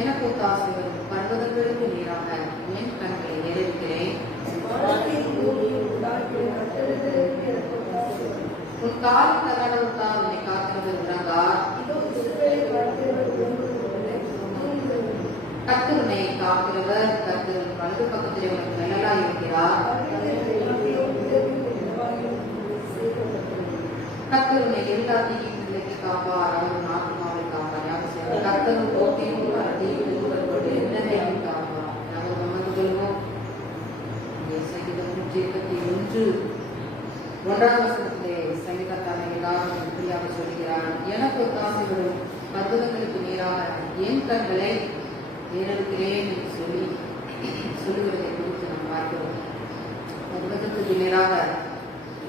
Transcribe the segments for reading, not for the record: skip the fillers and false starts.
எனக்கு ஒத்தாசை வரும் பர்வதங்களுக்கு நீராக என் கண்களை ஏறெடுக்கிறேன். உன் கால் தகடத்தால் உன்னை காக்கிறது உறங்கார். கர்த்தர் உன்னை காக்கிறவர். கர்த்தர் வலது பக்கத்திலே உனக்கு நிழலாய் இருக்கிறார். கர்த்தர் உன்னை எல்லா தீங்கிலிருந்து காப்பார். அவர் உன் ஆத்மாவை காப்பார். கர்த்தரும் கோட்டையும் என்னதையும் காப்பார். அவர் நமது கொள்வோம். சங்கீதம் 121 சங்கீதக்காரன் எல்லாரும் இப்படியாக சொல்கிறார். எனக்கு ஒத்தாசை வரும் பர்வதங்களுக்கு நீராக என் கண்களை ஏறெடுக்கிறேன் என்று சொல்லுவதை குறித்து நாம் பார்க்கிறோம். பர்வதத்துக்கு நேராக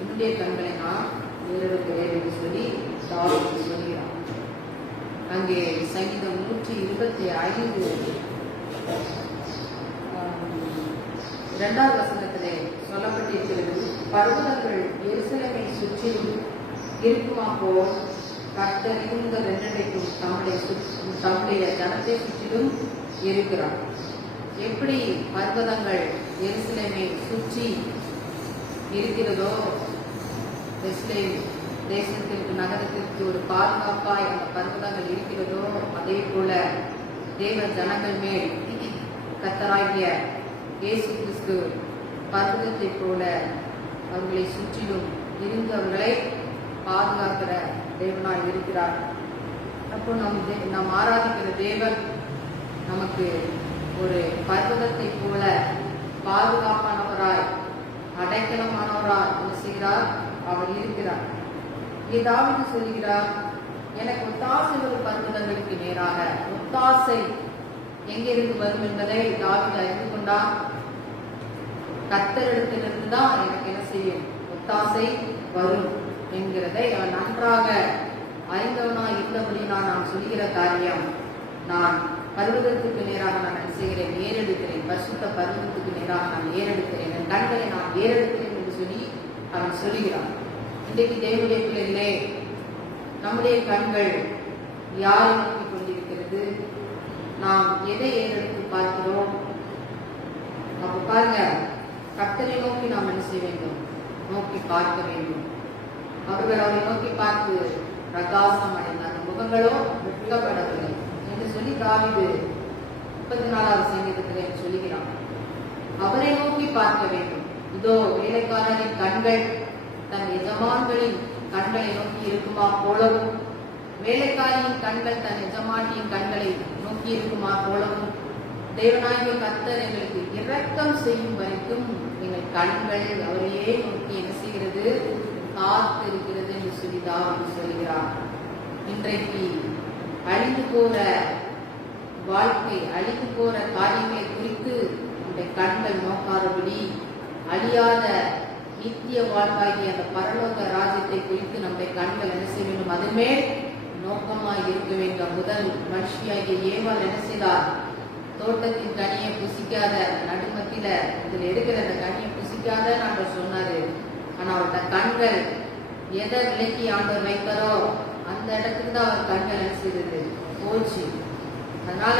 என்னுடைய கண்களை நான் ஏறெடுக்கிறேன் என்று சொல்லி தாவீது சொல்கிறார். அங்கே சங்கீதம் 125 2வது வசனத்திலே சொல்லப்பட்டிருக்கிறது, பர்வதங்கள் எருசலேமை சுற்றிலும் இருக்குமா போல் கர்த்தர் இந்த ரெண்டடைக்கும் தம்முடைய ஜனத்தை சுற்றிலும் இருக்கிறார். எப்படி பர்வதங்கள் எருசலேமை சுற்றி இருக்கிறதோ, எருசலேம் தேசத்திற்கு நகரத்திற்கு ஒரு பாதுகாப்பாய் அந்த பர்வதங்கள் இருக்கிறதோ, அதே போல தேவ ஜனங்கள் மேல் கர்த்தராகிய இயேசு கிறிஸ்து பர்வதத்தை போல அவர்களை சுற்றிலும் இருந்து அவர்களை பாதுகாக்கிற தேவனாய் இருக்கிறார். அப்போ நாம் ஆராதிக்கிற தேவன் நமக்கு ஒரு பர்வதத்தை போல பாதுகாப்பானவராய் அடைக்கலமானவராய் என்ன செய்கிறார்? அவர் இருக்கிறார். தாவீது சொல்கிறார், எனக்கு ஒத்தாசை வரும் பர்வதங்களுக்கு நேராக. ஒத்தாசை எங்கிருந்து வரும் என்பதை தாவீது அறிந்து கொண்டார். கர்த்தரிடத்திலிருந்து தான் எனக்கு என்ன செய்யும்? ஒத்தாசை வரும் என்கிறதை அவன் நன்றாக அறிந்தவனாய் இருந்தபடினால் நான் சொல்கிற காரியம், நான் பர்வதத்துக்கு நேராக நான் என்ன செய்கிறேன்? ஏறெடுக்கிறேன். பரிசுத்த பர்வதத்துக்கு நேராக நான் ஏறெடுக்கிறேன். என் கண்களை நான் ஏறெடுக்கிறேன் என்று சொல்லி அவன் சொல்கிறான். இன்றைக்கு தேவனுடைய பிள்ளைகளே, நம்முடைய கண்கள் யாரை நோக்கி கொண்டிருக்கிறது? நாம் எதை ஏறெடுத்து பார்க்கிறோம்? அப்ப பாருங்க, கர்த்தரை நோக்கி நாம் என்ன செய்ய வேண்டும்? நோக்கி பார்க்க வேண்டும். அவர்கள் அவரை நோக்கி பார்த்து பிரகாசம் அடைந்தார், முகங்களோ வெட்கப்படவில்லை என்று சொல்லி தாவீது 34வது சங்கீதத்திலே சொல்லுகிறான். அவரை நோக்கி பார்க்க வேண்டும். இதோ வேலைக்காரரின் கண்கள் தன் எஜமான்களின் கண்களை நோக்கி இருக்குமா போலவும், வேலைக்காரியின் கண்கள் தன் எஜமானியின் கண்களை நோக்கி இருக்குமா போலவும், தேவனாகிய கர்த்தர் எங்களுக்கு இரக்கம் செய்யும் வரைக்கும் எங்கள் கண்கள் அவரையே நோக்கி என்ன செய்கிறது? காத்திருக்கிறது என்று சொல்லி தாவீது சொல்கிறார். இன்றைக்கு அழிந்து போற வாழ்க்கை, அழிந்து போற காரியங்களை குறித்து நம்முடைய கண்கள் நோக்காதபடி அழியாத நித்திய வாழ்க்கையாகிய அந்த பரலோக ராஜ்யத்தை குறித்து நம்முடைய கண்கள் என்ன செய்ய வேண்டும்? அதுமே நோக்கமாய் இருக்க வேண்டும். முதல் மனுஷியாகிய ஏவாள் என்ன செய்தார்? தோட்டத்தின் கனியை புசிக்காத, நடுமத்தில இதில் இருக்கிற அந்த கனியை புசிக்காத நாங்கள் சொன்னாரு. ஆனா அவருடைய கண்கள் எதை விலக்கி ஆண்டவர் வைத்தாரோ அந்த இடத்துக்கு தான் அவர் கண்கள் என்ன செய்தது? போச்சு. அதனால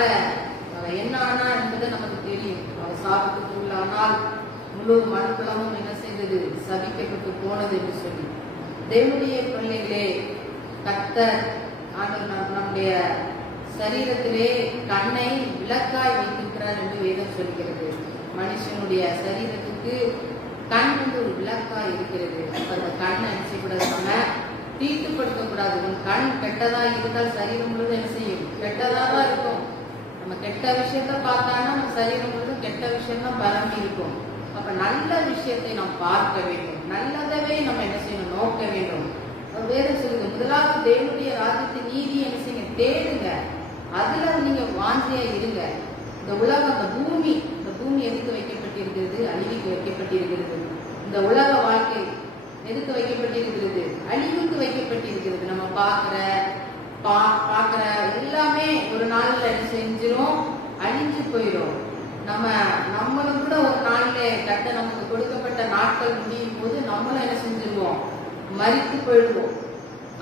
அவ என்ன ஆனா என்பது நமக்கு தெரியும். அவர் சாப்பிட்டு உள்ளானால் முழு மனுக்குலமும் என்ன செய்தது? சபிக்கப்பட்டு போனது என்று சொல்லி, தேவனுடைய பிள்ளைகளே, கர்த்தர் ஆண்டவர் நம்முடைய சரீரத்திலே கண்ணை விளக்காய் வைத்திருக்கிறார் என்று வேதம் சொல்கிறது. மனுஷனுடைய சரீரத்துக்கு கண் வந்து ஒரு விளக்காய் இருக்கிறது. அந்த கண்ணை என்ன செய்யக்கூடாது? நம்ம தீட்டுப்படுத்தக்கூடாது. உன் கண் கெட்டதா இருந்தால் சரீரம் முழுவதும் என்ன செய்யும்? கெட்டதாக தான் இருக்கும். நம்ம கெட்ட விஷயத்த பார்த்தானா நம்ம சரீரம் முழுவதும் கெட்ட விஷயம் தான் பரம்பி இருக்கும். அப்ப நல்ல விஷயத்தை நாம் பார்க்க வேண்டும். நல்லதவே நம்ம என்ன செய்யணும்? நோக்க வேண்டும். வேதம் சொல்லுங்க, முதலாவது தேவனுடைய ராஜ்யத்தின் நீதி என்ன செய்யுங்க? தேடுங்க. அதுல நீங்க வாஞ்சியா இருங்க. இந்த உலகம், இந்த பூமி எதுக்கு வைக்கப்பட்டிருக்கிறது? அழிவுக்கு வைக்கப்பட்டிருக்கிறது. இந்த உலக வாழ்க்கை எதுக்கு வைக்கப்பட்டிருக்கிறது? அழிவுக்கு வைக்கப்பட்டிருக்கிறது. நம்ம பார்க்கிற எல்லாமே ஒரு நாள்ல என்ன செஞ்சிரும்? அழிஞ்சு போயிடும். நம்மளும் கூட ஒரு நாள்ல நமக்கு கொடுக்கப்பட்ட நாட்கள் முடியும் போது நம்மளும் என்ன செஞ்சிருவோம்? மரித்து போயிடுவோம்.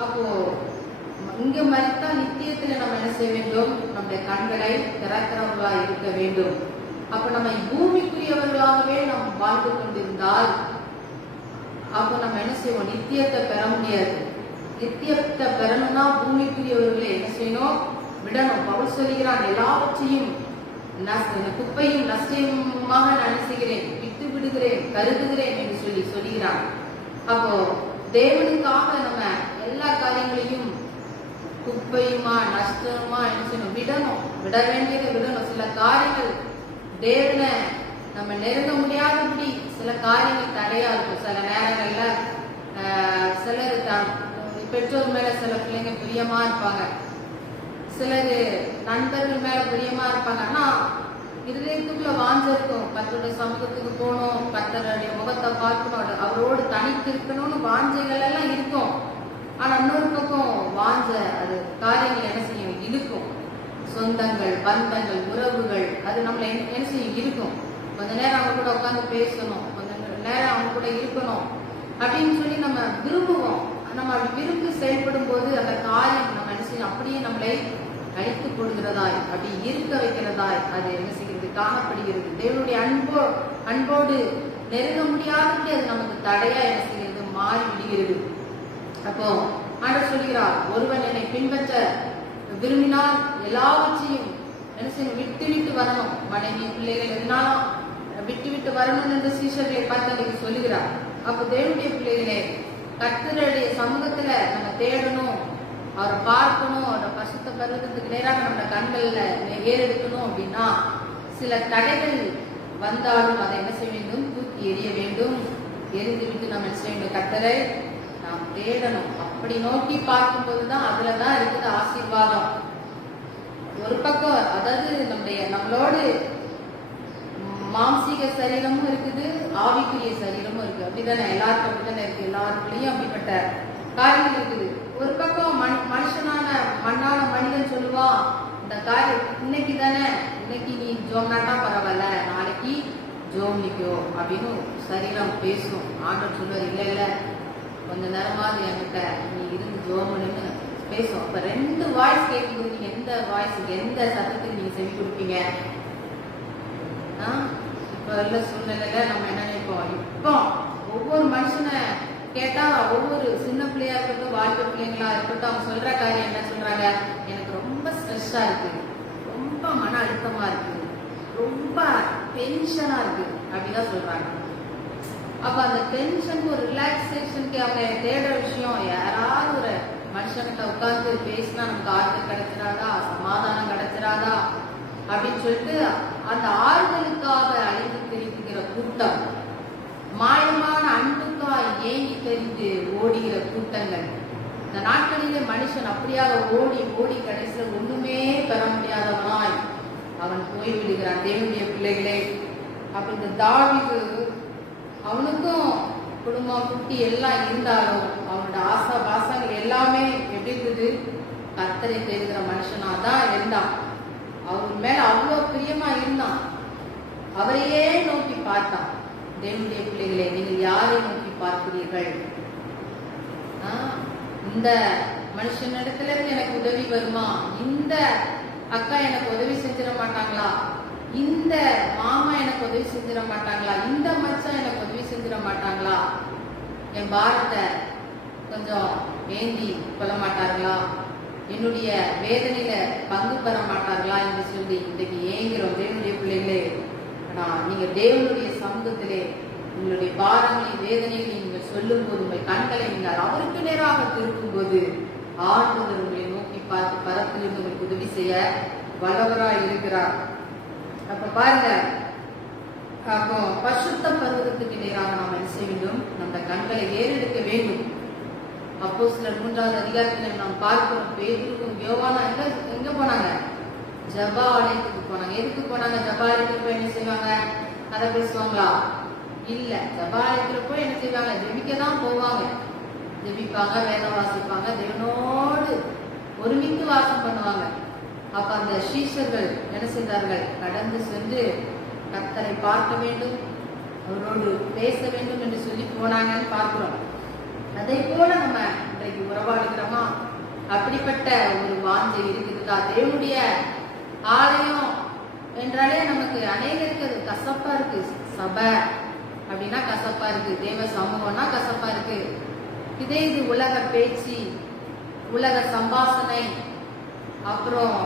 அப்போ இங்க மறித்தால் நித்தியத்துல நம்ம என்ன செய்ய வேண்டும்? நம்முடைய கண்களை திறக்கிறவர்களா இருக்க வேண்டும். அப்ப நம்ம பூமிக்குரியவர்களாகவே நாம் வாழ்ந்து கொண்டிருந்தால் அப்ப நம்ம என்ன செய்வோம்? நித்தியத்தை பெற முடியாது. நித்தியத்தை பெறணும்னா பூமிக்குரியவர்களை என்ன செய்யணும்? விடணும். பவுல் சொல்லுகிறான், எல்லாவற்றையும் குப்பையும் நஷ்டமாக நினைச்சுகிறேன், விட்டு விடுகிறேன், கருதுகிறேன் என்று சொல்லுகிறான். அப்போ தேவனுக்காக நம்ம எல்லா காரியங்களையும் குப்பையுமா நஷ்டமா என்ன செய்யணும்? விடணும். விட வேண்டியதை விடணும். சில காரியங்கள் தேவனை நம்ம நெருங்க முடியாதபடி சில காரியங்கள் தடையா இருக்கும். சில நேரங்கள்ல சிலர் பெற்றோர் மேல சில பிள்ளைங்க பிரியமா இருப்பாங்க, சிலர் நண்பர்கள் மேல பிரியமா இருப்பாங்க. ஆனா இருதயத்துக்குள்ள வாஞ்ச இருக்கும், கர்த்தருடைய சமூகத்துக்கு போகணும், கர்த்தருடைய முகத்தை பார்க்கணும், அவரோடு தனித்து இருக்கணும்னு வாஞ்சைகள் எல்லாம் இருக்கும். ஆனா இன்னொரு பக்கம் வாஞ்ச அது காரியங்கள் என்ன செய்யும்? இழுக்கும். சொந்தங்கள், பந்தங்கள், உறவுகள் அது நம்மள என்ன செய்யும்? இருக்கும். கொஞ்ச நேரம் அவங்க கூட உட்காந்து பேசணும், கொஞ்ச நேரம் அவங்க கூட இருக்கணும் அப்படின்னு சொல்லி நம்ம விரும்புவோம். நம்ம அப்படி விரும்பி செயல்படும் போது அந்த காரியம் நம்ம என்ன செய்யும்? அப்படியே நம்மளை அழித்து போடுகிறதாய், அப்படி இருக்க வைக்கிறதாய் அது என்ன செய்கிறது? காணப்படுகிறது. தேவனுடைய அன்போடு நெருங்க முடியாதபடி அது நமக்கு தடையா என்ன செய்கிறது? மாறி விடுகிறது. அப்போ ஆண்டவர் சொல்கிறார், ஒருவன் என்னை பின்பற்ற விரும்பினால் எல்லாவற்றையும் என்ன செய்யணும்? விட்டு விட்டு வரணும். மனைவி, பிள்ளைகள் எதுனாலும் விட்டு விட்டு வரணும் என்று சீஷர்களை பார்த்து அன்றைக்கு சொல்லுகிறார். அப்போ தேவனுடைய பிள்ளைகளே, கர்த்தருடைய சமூகத்துல நம்ம தேடணும், அவரை பார்க்கணும், அவரை பசுத்த பருவத்துக்கு நேராக நம்ம கண்கள்ல ஏறெடுக்கணும் அப்படின்னா சில தடைகள் வந்தாலும் அதை என்ன செய்ய வேண்டும்? தூக்கி எறிய வேண்டும். எரிந்து விட்டு நம்ம என்ன செய்ய வேண்டும்? கர்த்தரை நாம் தேடணும். அப்படி நோக்கி பார்க்கும் போதுதான் அதுலதான் இருக்குது ஆசீர்வாதம். ஒரு பக்கம் அதாவது நம்மளோடு மாம்சீக சரீரமும் இருக்குது, ஆவிக்குரிய சரீரமும் இருக்கு. அப்படித்தானே? எல்லாருக்கும் அப்படித்தானே இருக்கு. எல்லாருக்குள்ளயும் அப்படிப்பட்ட காரியங்கள் இருக்குது. ஒரு பக்கம் மனுஷனான மண்ணான மனிதன் சொல்லுவான், இந்த காரியம் இன்னைக்கு தானே, இன்னைக்கு நீ ஜோம்னாட்டா பரவாயில்ல, நாளைக்கு ஜோம் நிக்கோ அப்படின்னு சரீரம் பேசும். ஆண்டவர் சொல்லுவார், இல்ல இல்ல கொஞ்ச நேரமாவது என்கிட்ட நீ இருந்து ஜோம்னு பேசும். அப்ப ரெண்டு வாய்ஸ் கேட்கும்போது நீங்க எந்த வாய்ஸுக்கு, எந்த சத்தத்துக்கு நீங்க செவி கொடுப்பீங்க? இப்ப உள்ள சூழ்நிலையில நம்ம என்ன நினைப்போம்? இப்போ ஒவ்வொரு மனுஷனை கேட்டா, ஒவ்வொரு சின்ன பிள்ளையா இருக்கட்டும், வாழ்க்கை பிள்ளைங்களா இருக்கட்டும், அவங்க சொல்ற காரியம் என்ன சொல்றாங்க? எனக்கு ரொம்ப ஸ்ட்ரெஸ்ஸா இருக்கு, ரொம்ப மன அழுத்தமா இருக்கு, ரொம்ப டென்ஷனா இருக்கு அப்படிதான் சொல்றாங்க. அப்ப அந்த டென்ஷன் ஒரு ரிலாக்ஸேஷனுக்கு அவங்க தேடுற விஷயம், யாராவது ஒரு மனுஷன்கிட்ட உட்கார்ந்து பேசினா நமக்கு ஆறுதல் கிடைச்சிடாதா, சமாதானம் கிடைச்சிடாதா அப்படின்னு சொல்லிட்டு அந்த ஆறுதலுக்காக அழைத்து தெரிவிக்கிற கூட்டம், மாயமான அன்புக்காக ஏங்கி தெரிந்து ஓடுகிற கூட்டங்கள். இந்த நாட்களிலே மனுஷன் அப்படியாக ஓடி ஓடி கடைசியில் ஒண்ணுமே பெற முடியாதவனாய் அவன் போய்விடுகிறான். தேவனுடைய பிள்ளைகளே, அப்ப இந்த தாவீது அவனுக்கும் குடும்பம் குட்டி எல்லாம் இருந்தாலும் அவனோட ஆசா பாசங்கள் எல்லாமே எப்படி இருந்தது? கர்த்தரை தேடுகிற மனுஷனாதான் இருந்தான். அவர் மேல அவ்வளவு பிரியமா இருந்தான். அவரையே நோக்கி பார்த்தான். தேவனுடைய பிள்ளைகளே, நீங்கள் யாரை நோக்கி பார்க்கிறீர்கள்? இந்த மனுஷனிடத்துல இருந்து எனக்கு உதவி வருமா? இந்த அக்கா எனக்கு உதவி செஞ்சிட மாட்டாங்களா? இந்த மாமா எனக்கு உதவி செஞ்சிட மாட்டாங்களா? இந்த மச்சான் எனக்கு உதவி செஞ்சிட மாட்டாங்களா? என் பாரத்தை கொஞ்சம் ஏந்தி கொள்ள மாட்டார்களா? என்னுடைய வேதனையில பங்கு பெற மாட்டார்களா என்று சொல்லி இன்றைக்கு ஏங்குறோம். தேவனுடைய பிள்ளைகளே, நீங்க தேவனுடைய சமூகத்திலே உங்களுடைய பாரங்களை, வேதனைகளை நீங்கள் சொல்லும் போது, உங்கள் கண்களை நீங்கள் அவருக்கு நேராக திருப்பும் போது, ஆண்டவர் உங்களை நோக்கி பார்த்து பரத்திலிருந்து உங்களுக்கு உதவி செய்ய வல்லவராய் இருக்கிறார். அப்ப பாருங்க, அப்போ பரிசுத்த பருவத்துக்கு நேராக நாம் என்ன செய்ய வேண்டும்? நம்ம கண்களை ஏறெடுக்க வேண்டும். அப்போஸ்தலர் 3வது அதிகாரத்தில் நாம் பார்க்கிறோம், பேதுருவும் யோவானும் எங்க போனாங்க? ஜெப ஆலயத்துக்கு போனாங்க. எதுக்கு போனாங்க? ஜெப ஆலயத்துக்கு போய் என்ன செய்வாங்க? கதை பேசுவாங்களா? இல்ல. ஜெப ஆலயத்துல போய் என்ன செய்வாங்க? ஜெபிக்கதான் போவாங்க. ஜெபிப்பாங்க, வேதம் வாசிப்பாங்க, தேவனோடு ஒருமித்து வாசம் பண்ணுவாங்க. அப்ப அந்த சீஷர்கள் என்ன செய்தார்கள்? கடந்து சென்று கர்த்தரை பார்க்க வேண்டும், அவரோடு பேச வேண்டும் என்று சொல்லி போனாங்கன்னு பார்க்கிறோம். அதே போல நம்ம இன்றைக்கு உறவாடுகிறோமா? அப்படிப்பட்ட ஒரு வாஞ்சை இருக்குதுதா. தேவனுடைய ஆலயம் என்றாலே நமக்கு அநேகருக்கு அது கசப்பா இருக்கு. சபை அப்படின்னா கசப்பா இருக்கு, தேவ சமூகம்னா கசப்பா இருக்கு. இதே இது உலக பேச்சு, உலக சம்பாசனை, அப்புறம்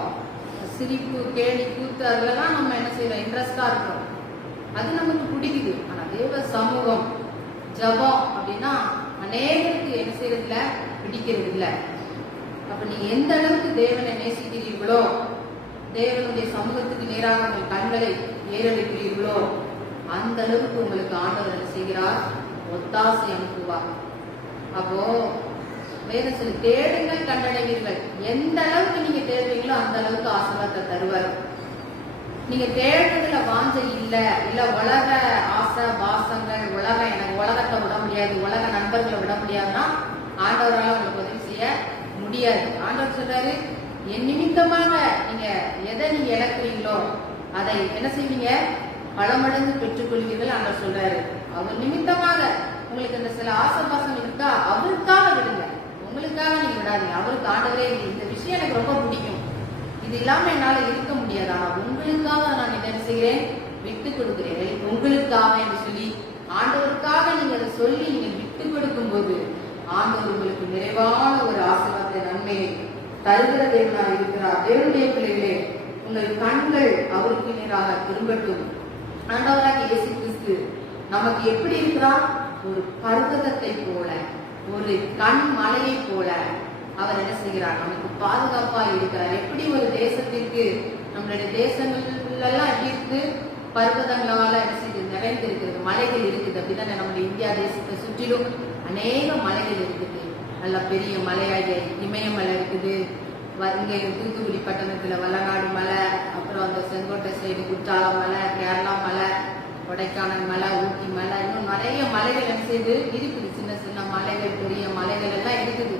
சிரிப்பு, கேலி, கூத்து, அதெல்லாம் நம்ம என்ன செய்யறோம், இன்ட்ரெஸ்டா இருக்கிறோம், அது நமக்கு பிடிக்குது. ஆனா தேவ சமூகம், ஜபம் அப்படின்னா அநேகருக்கு என்ன செய்யறதுல பிடிக்கிறது இல்லை. அப்ப நீங்க எந்த அளவுக்கு தேவனை நேசிக்கிறீர்களோ, தேவனுடைய சமூகத்துக்கு நேராக உங்கள் கண்களை ஏறெடுக்கிறீர்களோ, அந்த அளவுக்கு உங்களுக்கு ஆண்டவர் என்ன செய்கிறார், ஒத்தாசை அனுப்புவார். அப்போ வேற சில தேடுங்கள் கண்டடைவீர்கள். எந்த அளவுக்கு நீங்க தேடுவீங்களோ அந்த அளவுக்கு ஆசீர்வாதத்தை தருவார். நீங்க தேடுறதுல வாஞ்சை இல்ல உலக ஆசை பாசங்கள், எனக்கு உலகத்தை விட முடியாது, உலக நண்பர்களை விட முடியாதுன்னா ஆண்டவரால் உங்களுக்கு உதவி செய்ய முடியாது. ஆண்டவர் சொல்றாரு, என் நிமித்தமாக நீங்க எதை நீங்க இழக்கிறீங்களோ அதை என்ன செய்வீங்க, பல மடங்கு பெற்றுக்கொள்வீர்கள் ஆண்டவர் சொல்றாரு. அவர் நிமித்தமாக உங்களுக்கு இந்த சில ஆசபாசம் இருக்கா, அவருக்காக விடுங்க, உங்களுக்காக நீங்க விடாதீங்க. அவருக்கு ஆண்டவரே இந்த விஷயம் எனக்கு ரொம்ப பிடிக்கும், இது இல்லாம என்னால இருக்க முடியாது, ஆனா உங்களுக்காக நான் என்ன செய்கிறேன், விட்டு கொடுக்கிறேன், உங்களுக்காக என்று சொல்லி ஆண்டவருக்காக நீங்க அதை சொல்லி நீங்க விட்டு கொடுக்கும் போது ஆண்டவர் உங்களுக்கு நிறைவான ஒரு ஆசீர்வாதத்தை நன்மையை தருகிற தேவனாக இருக்கிறார். தேவனுடைய பிள்ளைகளே, உங்கள் கண்கள் அவருக்கு நேராக திரும்பட்டும். ஆண்டவராக இயேசு கிறிஸ்து நமக்கு எப்படி இருக்கிறார், ஒரு பர்வதத்தை போல, ஒரு கண் மலையை போல அவர் என்ன செய்கிறார், நமக்கு பாதுகாப்பா இருக்கிறார். எப்படி ஒரு தேசத்திற்கு, நம்மளுடைய தேசங்கள்லாம் எப்படி இருக்கு, பர்வதங்களால என்ன செய்து நிறைந்து இருக்கிறது, மலைகள் இருக்குது. அப்படிதான் நம்முடைய இந்தியா தேசத்தை சுற்றிலும் அநேக மலைகள் இருக்குது. நல்ல பெரிய மலையாகிய இமயமலை இருக்குது, இங்க தூத்துக்குடி பட்டணத்துல வல்லநாடு மலை, அப்புறம் அந்த செங்கோட்டை சைடு குற்றாலம் மலை, கேரளா மலை, கொடைக்கானல் மலை, ஊட்டி மலை, இன்னும் நிறைய மலைகள் என்ன செய்து இருக்குது. சின்ன சின்ன மலைகள், பெரிய மலைகள் எல்லாம் இருக்குது.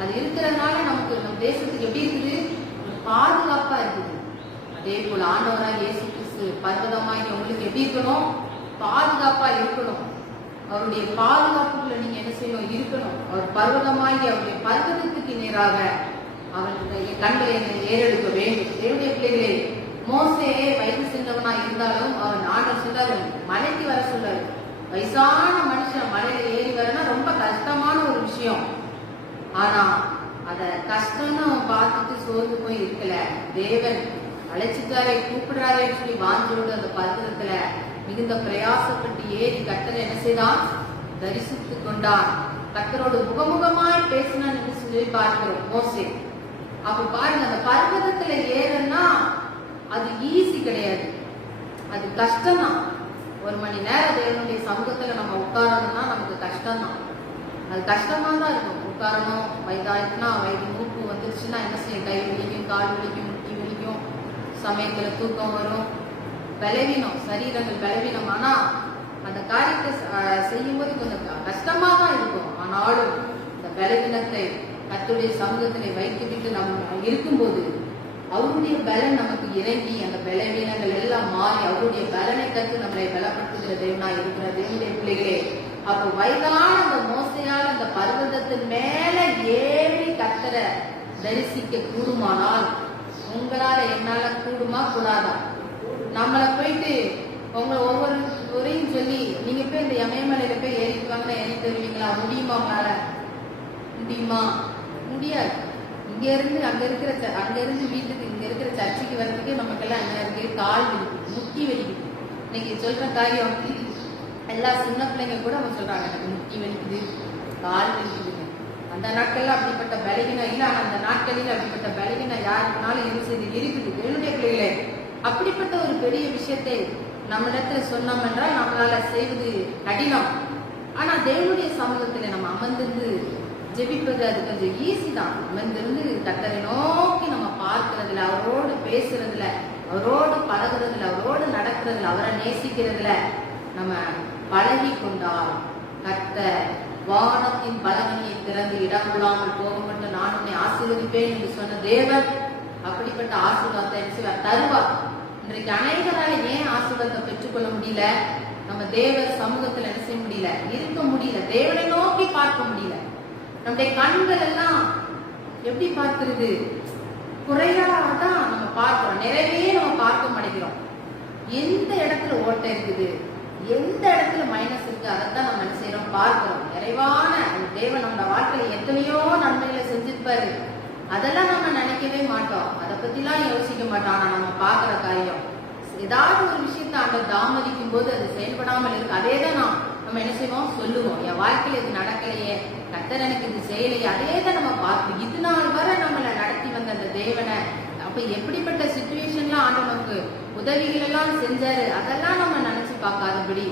அது இருக்கிறதுனால நமக்கு நம்ம தேசத்துக்கு எப்படி இருக்குது, பாதுகாப்பா இருக்குது. அதே போல ஆண்டவராக இயேசு கிறிஸ்து பர்வதமாகி உங்களுக்கு எப்படி இருக்கணும், பாதுகாப்பா இருக்கணும். அவருடைய பாதுகாப்புக்குள்ள நீங்க என்ன செய்யணும், இருக்கணும். அவர் பர்வதமாகி அவருடைய பர்வதத்துக்கு நேராக அவருடைய கண்களை ஏறெடுக்க வேண்டும். தேவனுடைய பிள்ளைகளே, மோசே வயது சென்றவனா இருந்தாலும் அவர் ஆண்டவர் சொல்றாரு, மலைக்கு வர சொல்றாரு. வயசான மனுஷன் மலையில ஏறி வரனா ரொம்ப கஷ்டமான ஒரு விஷயம். ஆனா அத கஷ்டம்னு பார்த்துட்டு சோர்ந்து போய் இருக்கல. தேவன் அழைச்சிட்டாரே, கூப்பிடுறாரேன்னு சொல்லி வாஞ்சோடு அந்த பர்வதத்துல மிகுந்த பிரயாசப்பட்டு ஏறி கர்த்தரை என்ன செய்தான், தரிசித்து கொண்டான். கர்த்தரோடு முகமுகமாய் பேசினான்னு சொல்லி பார்க்கிறோம் மோசே. அப்ப பாருங்க, அந்த பர்வதத்துல ஏறன்னா அது ஈஸி கிடையாது, அது கஷ்டம் தான். 1 மணி நேரம் தேவனுடைய சமூகத்துல நம்ம உட்காரணும்னா நமக்கு கஷ்டம் தான், அது கஷ்டமா தான் இருக்கும். உட்காரணும், வயதாயிட்டுனா, வயது மூப்பு வந்துருச்சுன்னா என்ன செய்யும், கை வலிக்கும், கால் வலிக்கும், முட்டி வலிக்கும், சமயத்துல தூக்கம் வரும், பலவீனம், சரீரங்கள் பலவீனம். ஆனா அந்த காரியத்தை செய்யும்போது கொஞ்சம் கஷ்டமா தான் இருக்கும். ஆனாலும் இந்த பலவீனத்தை கர்த்தருடைய சமூகத்திலே வைத்துவிட்டு நம்ம இருக்கும்போது அவருடைய பலன் நமக்கு இறங்கி அந்த பலவீனங்கள் எல்லாம் மாறி அவருடைய பலனை கற்று நம்மளை பலப்படுத்துகிற தேவனா இருக்கிற தேவனுடைய பிள்ளைகளே. அப்போ வயதான அந்த மோசையால் அந்த பர்வதத்தின் மேல ஏறி கர்த்தரை தரிசிக்க கூடுமானால் உங்களால என்னால கூடுமா கூடாதா? நம்மளை போயிட்டு உங்களை ஒவ்வொருவரையும் சொல்லி நீங்க போய் இந்த இமயமலையில போய் ஏறிட்டு வாங்கன்னா ஏறி தருவீங்களா? முடியுமா? உங்களால முடியுமா? முடியாது. இங்க இருந்து அங்க இருந்து வீட்டுக்கு இங்க இருக்கிற சர்ச்சைக்கு வர்றதுக்கு நமக்கெல்லாம் என்ன இருக்கு, கால் வலிக்குது, முட்டி வலிக்குது. இன்னைக்கு சொல்ற காரியம் எல்லா சின்ன பிள்ளைங்க கூட அவங்க சொல்றாங்க, எனக்கு முட்டி வலிக்குது, கால் வலிக்குதுன்னு. அந்த நாட்கள்ல அப்படிப்பட்ட பலவீனம் இல்லை. ஆனா அந்த நாட்களில் அப்படிப்பட்ட பலவீனம் யாருக்குனாலும் இருக்குது. என்னுடைய பிள்ளைகளே, அப்படிப்பட்ட ஒரு பெரிய விஷயத்தை நம்மிடத்துல சொன்னோம் என்றால் நம்மளால செய்வது கடினம். ஆனா தேவனுடைய சமூகத்துல நம்ம அமர்ந்திருந்து ஜெபிப்பது அது கொஞ்சம் ஈஸி தான். அமர்ந்திருந்து கர்த்தரை நோக்கி நம்ம பார்க்கறதுல, அவரோடு பேசுறதுல, அவரோடு பழகுறதுல, அவரோடு நடக்கிறதுல, அவரை நேசிக்கிறதுல நம்ம பழகி கொண்டால் கர்த்தர் வானத்தின் பலகனியை திறந்து இடம் கொள்ளாமல் போக மட்டும் நான் உன்னை ஆசீர்வதிப்பேன் என்று சொன்ன தேவன் அப்படிப்பட்ட ஆசீர்வாதத்தை தருவார். இன்றைக்கு அநேகரால ஏன் ஆசீர்வாதத்தை பெற்றுக்கொள்ள முடியல? நம்ம தேவ சமூகத்துல என்ன செய்ய முடியல, இருக்க முடியல, தேவனை நோக்கி பார்க்க முடியல. நம்முடைய கண்கள் எல்லாம் எப்படி பார்க்கிறது? குறையாதான் நம்ம பார்க்கிறோம், நிறைவே நம்ம பார்க்க மாட்டேங்கிறோம். எந்த இடத்துல ஓட்டை இருக்குது, எந்த இடத்துல மைனஸ் இருக்கு, அதைத்தான் நம்ம என்ன செய்யறோம், பார்க்கிறோம். நிறைவான தேவன் நம்ம வாழ்க்கையில எத்தனையோ நன்மைகளை செஞ்சிருப்பாரு, அதெல்லாம் நம்ம நினைக்கவே மாட்டோம், அதை பத்திலாம் யோசிக்க மாட்டோம். ஆனா நம்ம பாக்குற காரியம் ஏதாவது ஒரு விஷயத்த அந்த தாமதிக்கும் போது அது செயல்படாமல் இருக்கு. அதே தான் நம்ம என்ன செய்வோம், சொல்லுவோம், என் வாழ்க்கையில இது நடக்கலையே, கர்த்தர் எனக்கு இது செய்யலையே. அதே தான் நம்ம பார்ப்போம். இது நாள் வரை நம்மளை நடத்தி வந்த அந்த தேவனை, அப்ப எப்படிப்பட்ட சிச்சுவேஷன்லாம் ஆண்டவர் நமக்கு உதவிகள் எல்லாம் செஞ்சாரு, அதெல்லாம் நம்ம நினைச்சு பார்க்காதபடி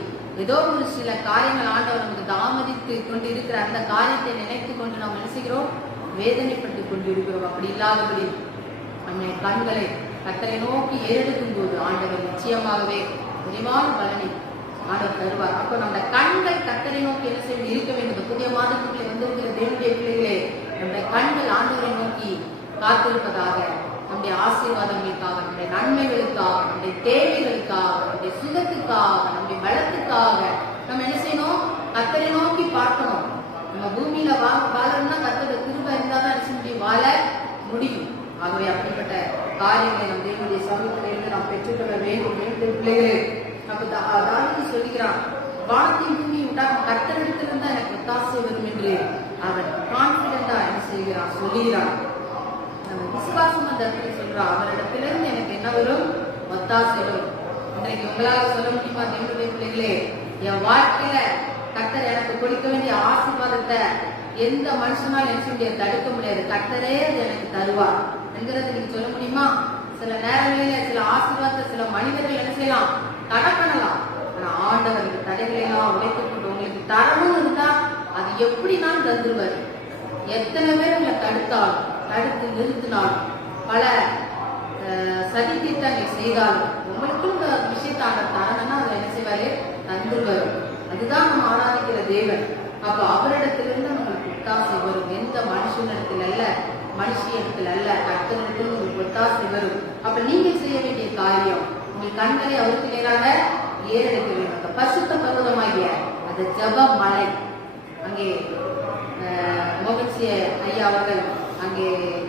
ஏதோ ஒரு சில காரியங்கள் ஆண்டவர் நமக்கு தாமதித்து கொண்டு இருக்கிற அந்த காரியத்தை நினைத்து கொண்டு நாம் என்ன செய்கிறோம், வேதனைப்பட்டு கொண்டு இருக்கிறோம். அப்படி இல்லாதபடி நம்ம கண்களை கர்த்தரை நோக்கி ஏறெடுக்கும் போது ஆண்டவர் நிச்சயமாகவே விரிவான பலனை ஆண்டவர் தருவார். அப்போ நம்ம கண்கள் கர்த்தரை நோக்கி என்ன செய்ய இருக்க வேண்டும். புதிய மாதத்துக்குள்ளே வந்திருக்கிற தேவனுடைய பிள்ளைகளே, நம்முடைய கண்கள் ஆண்டவரை நோக்கி காத்திருப்பதாக, நம்முடைய ஆசீர்வாதங்களுக்காக, நம்முடைய நன்மைகளுக்காக, நம்முடைய தேவைகளுக்காக, நம்முடைய சுகத்துக்காக, நம்முடைய பலத்துக்காக நம்ம என்ன செய்யணும், கர்த்தரை நோக்கி பார்க்கணும். நம்ம பூமியில வாழணும்னா கர்த்தருடைய கிருபை இருந்தாதான் என்ன செய்ய முடியும், வாழ முடியும். ஆகவே அப்படிப்பட்ட காரியங்களை நம் தேவனுடைய சமூகத்திலிருந்து நாம் பெற்றுக்கொள்ள வேண்டும். பிள்ளைகளே, அப்ப தாவீது சொல்லுகிறான், வானத்தின் பூமி உண்டாகும் கர்த்தரிடத்திலிருந்து எனக்கு ஒத்தாசை வரும் என்று அவன் கான்பிடண்டா என்ன செய்கிறான், சொல்லுகிறான். நம்ம விசுவாசம் அந்த இடத்துல சொல்றான், அவரிடத்திலிருந்து எனக்கு என்ன வரும், ஒத்தாசை வரும். இன்றைக்கு உங்களால சொல்ல முடியுமா தேவனுடைய பிள்ளைகளே, என் வாழ்க்கையில கர்த்தர் எனக்கு கொடுக்க வேண்டிய ஆசீர்வாதத்தை எந்த மனுஷனால என்ன செய்ய முடியாது, தடுக்க முடியாது, கர்த்தரே அது எனக்கு தருவார் என்கிறத நீங்க சொல்ல முடியுமா? சில நேரங்களில சில ஆசீர்வாதத்தை சில மனிதர்கள் என்ன செய்யலாம், தடை பண்ணலாம். ஆனா ஆண்டவர் இந்த தடைகளை எல்லாம் உடைத்துக் கொண்டு உங்களுக்கு தரணும் இருந்தா அது எப்படினாலும் தந்துருவாரு. எத்தனை பேர் உங்களை தடுத்தாலும், தடுத்து நிறுத்தினாலும், பல சதி திட்டங்கள் செய்தாலும் உங்களுக்கும் இந்த விஷயத்தை ஆண்டவர் தரணும்னா அதை என்ன செய்வாரு, தந்துருவாரு. அதுதான் நம்ம ஆராதிக்கிற தேவன். அப்ப அவரிடத்திலிருந்து நம்மளுக்கு ஒத்தாசை வரும். எந்த மனுஷனிடத்தில் அல்ல, மனுஷியத்தில் அல்ல, கர்த்தரிடத்தில் உங்களுக்கு ஒத்தாசை வரும். அப்ப நீங்க செய்ய வேண்டிய காரியம், உங்கள் கண்களை அவருக்கு நேராக ஏறெடுக்க வேண்டும். அந்த பரிசுத்த பர்வதமாகிய அந்த ஜப மலை, அங்கே மோகன்சிய ஐயா அவர்கள் அங்கே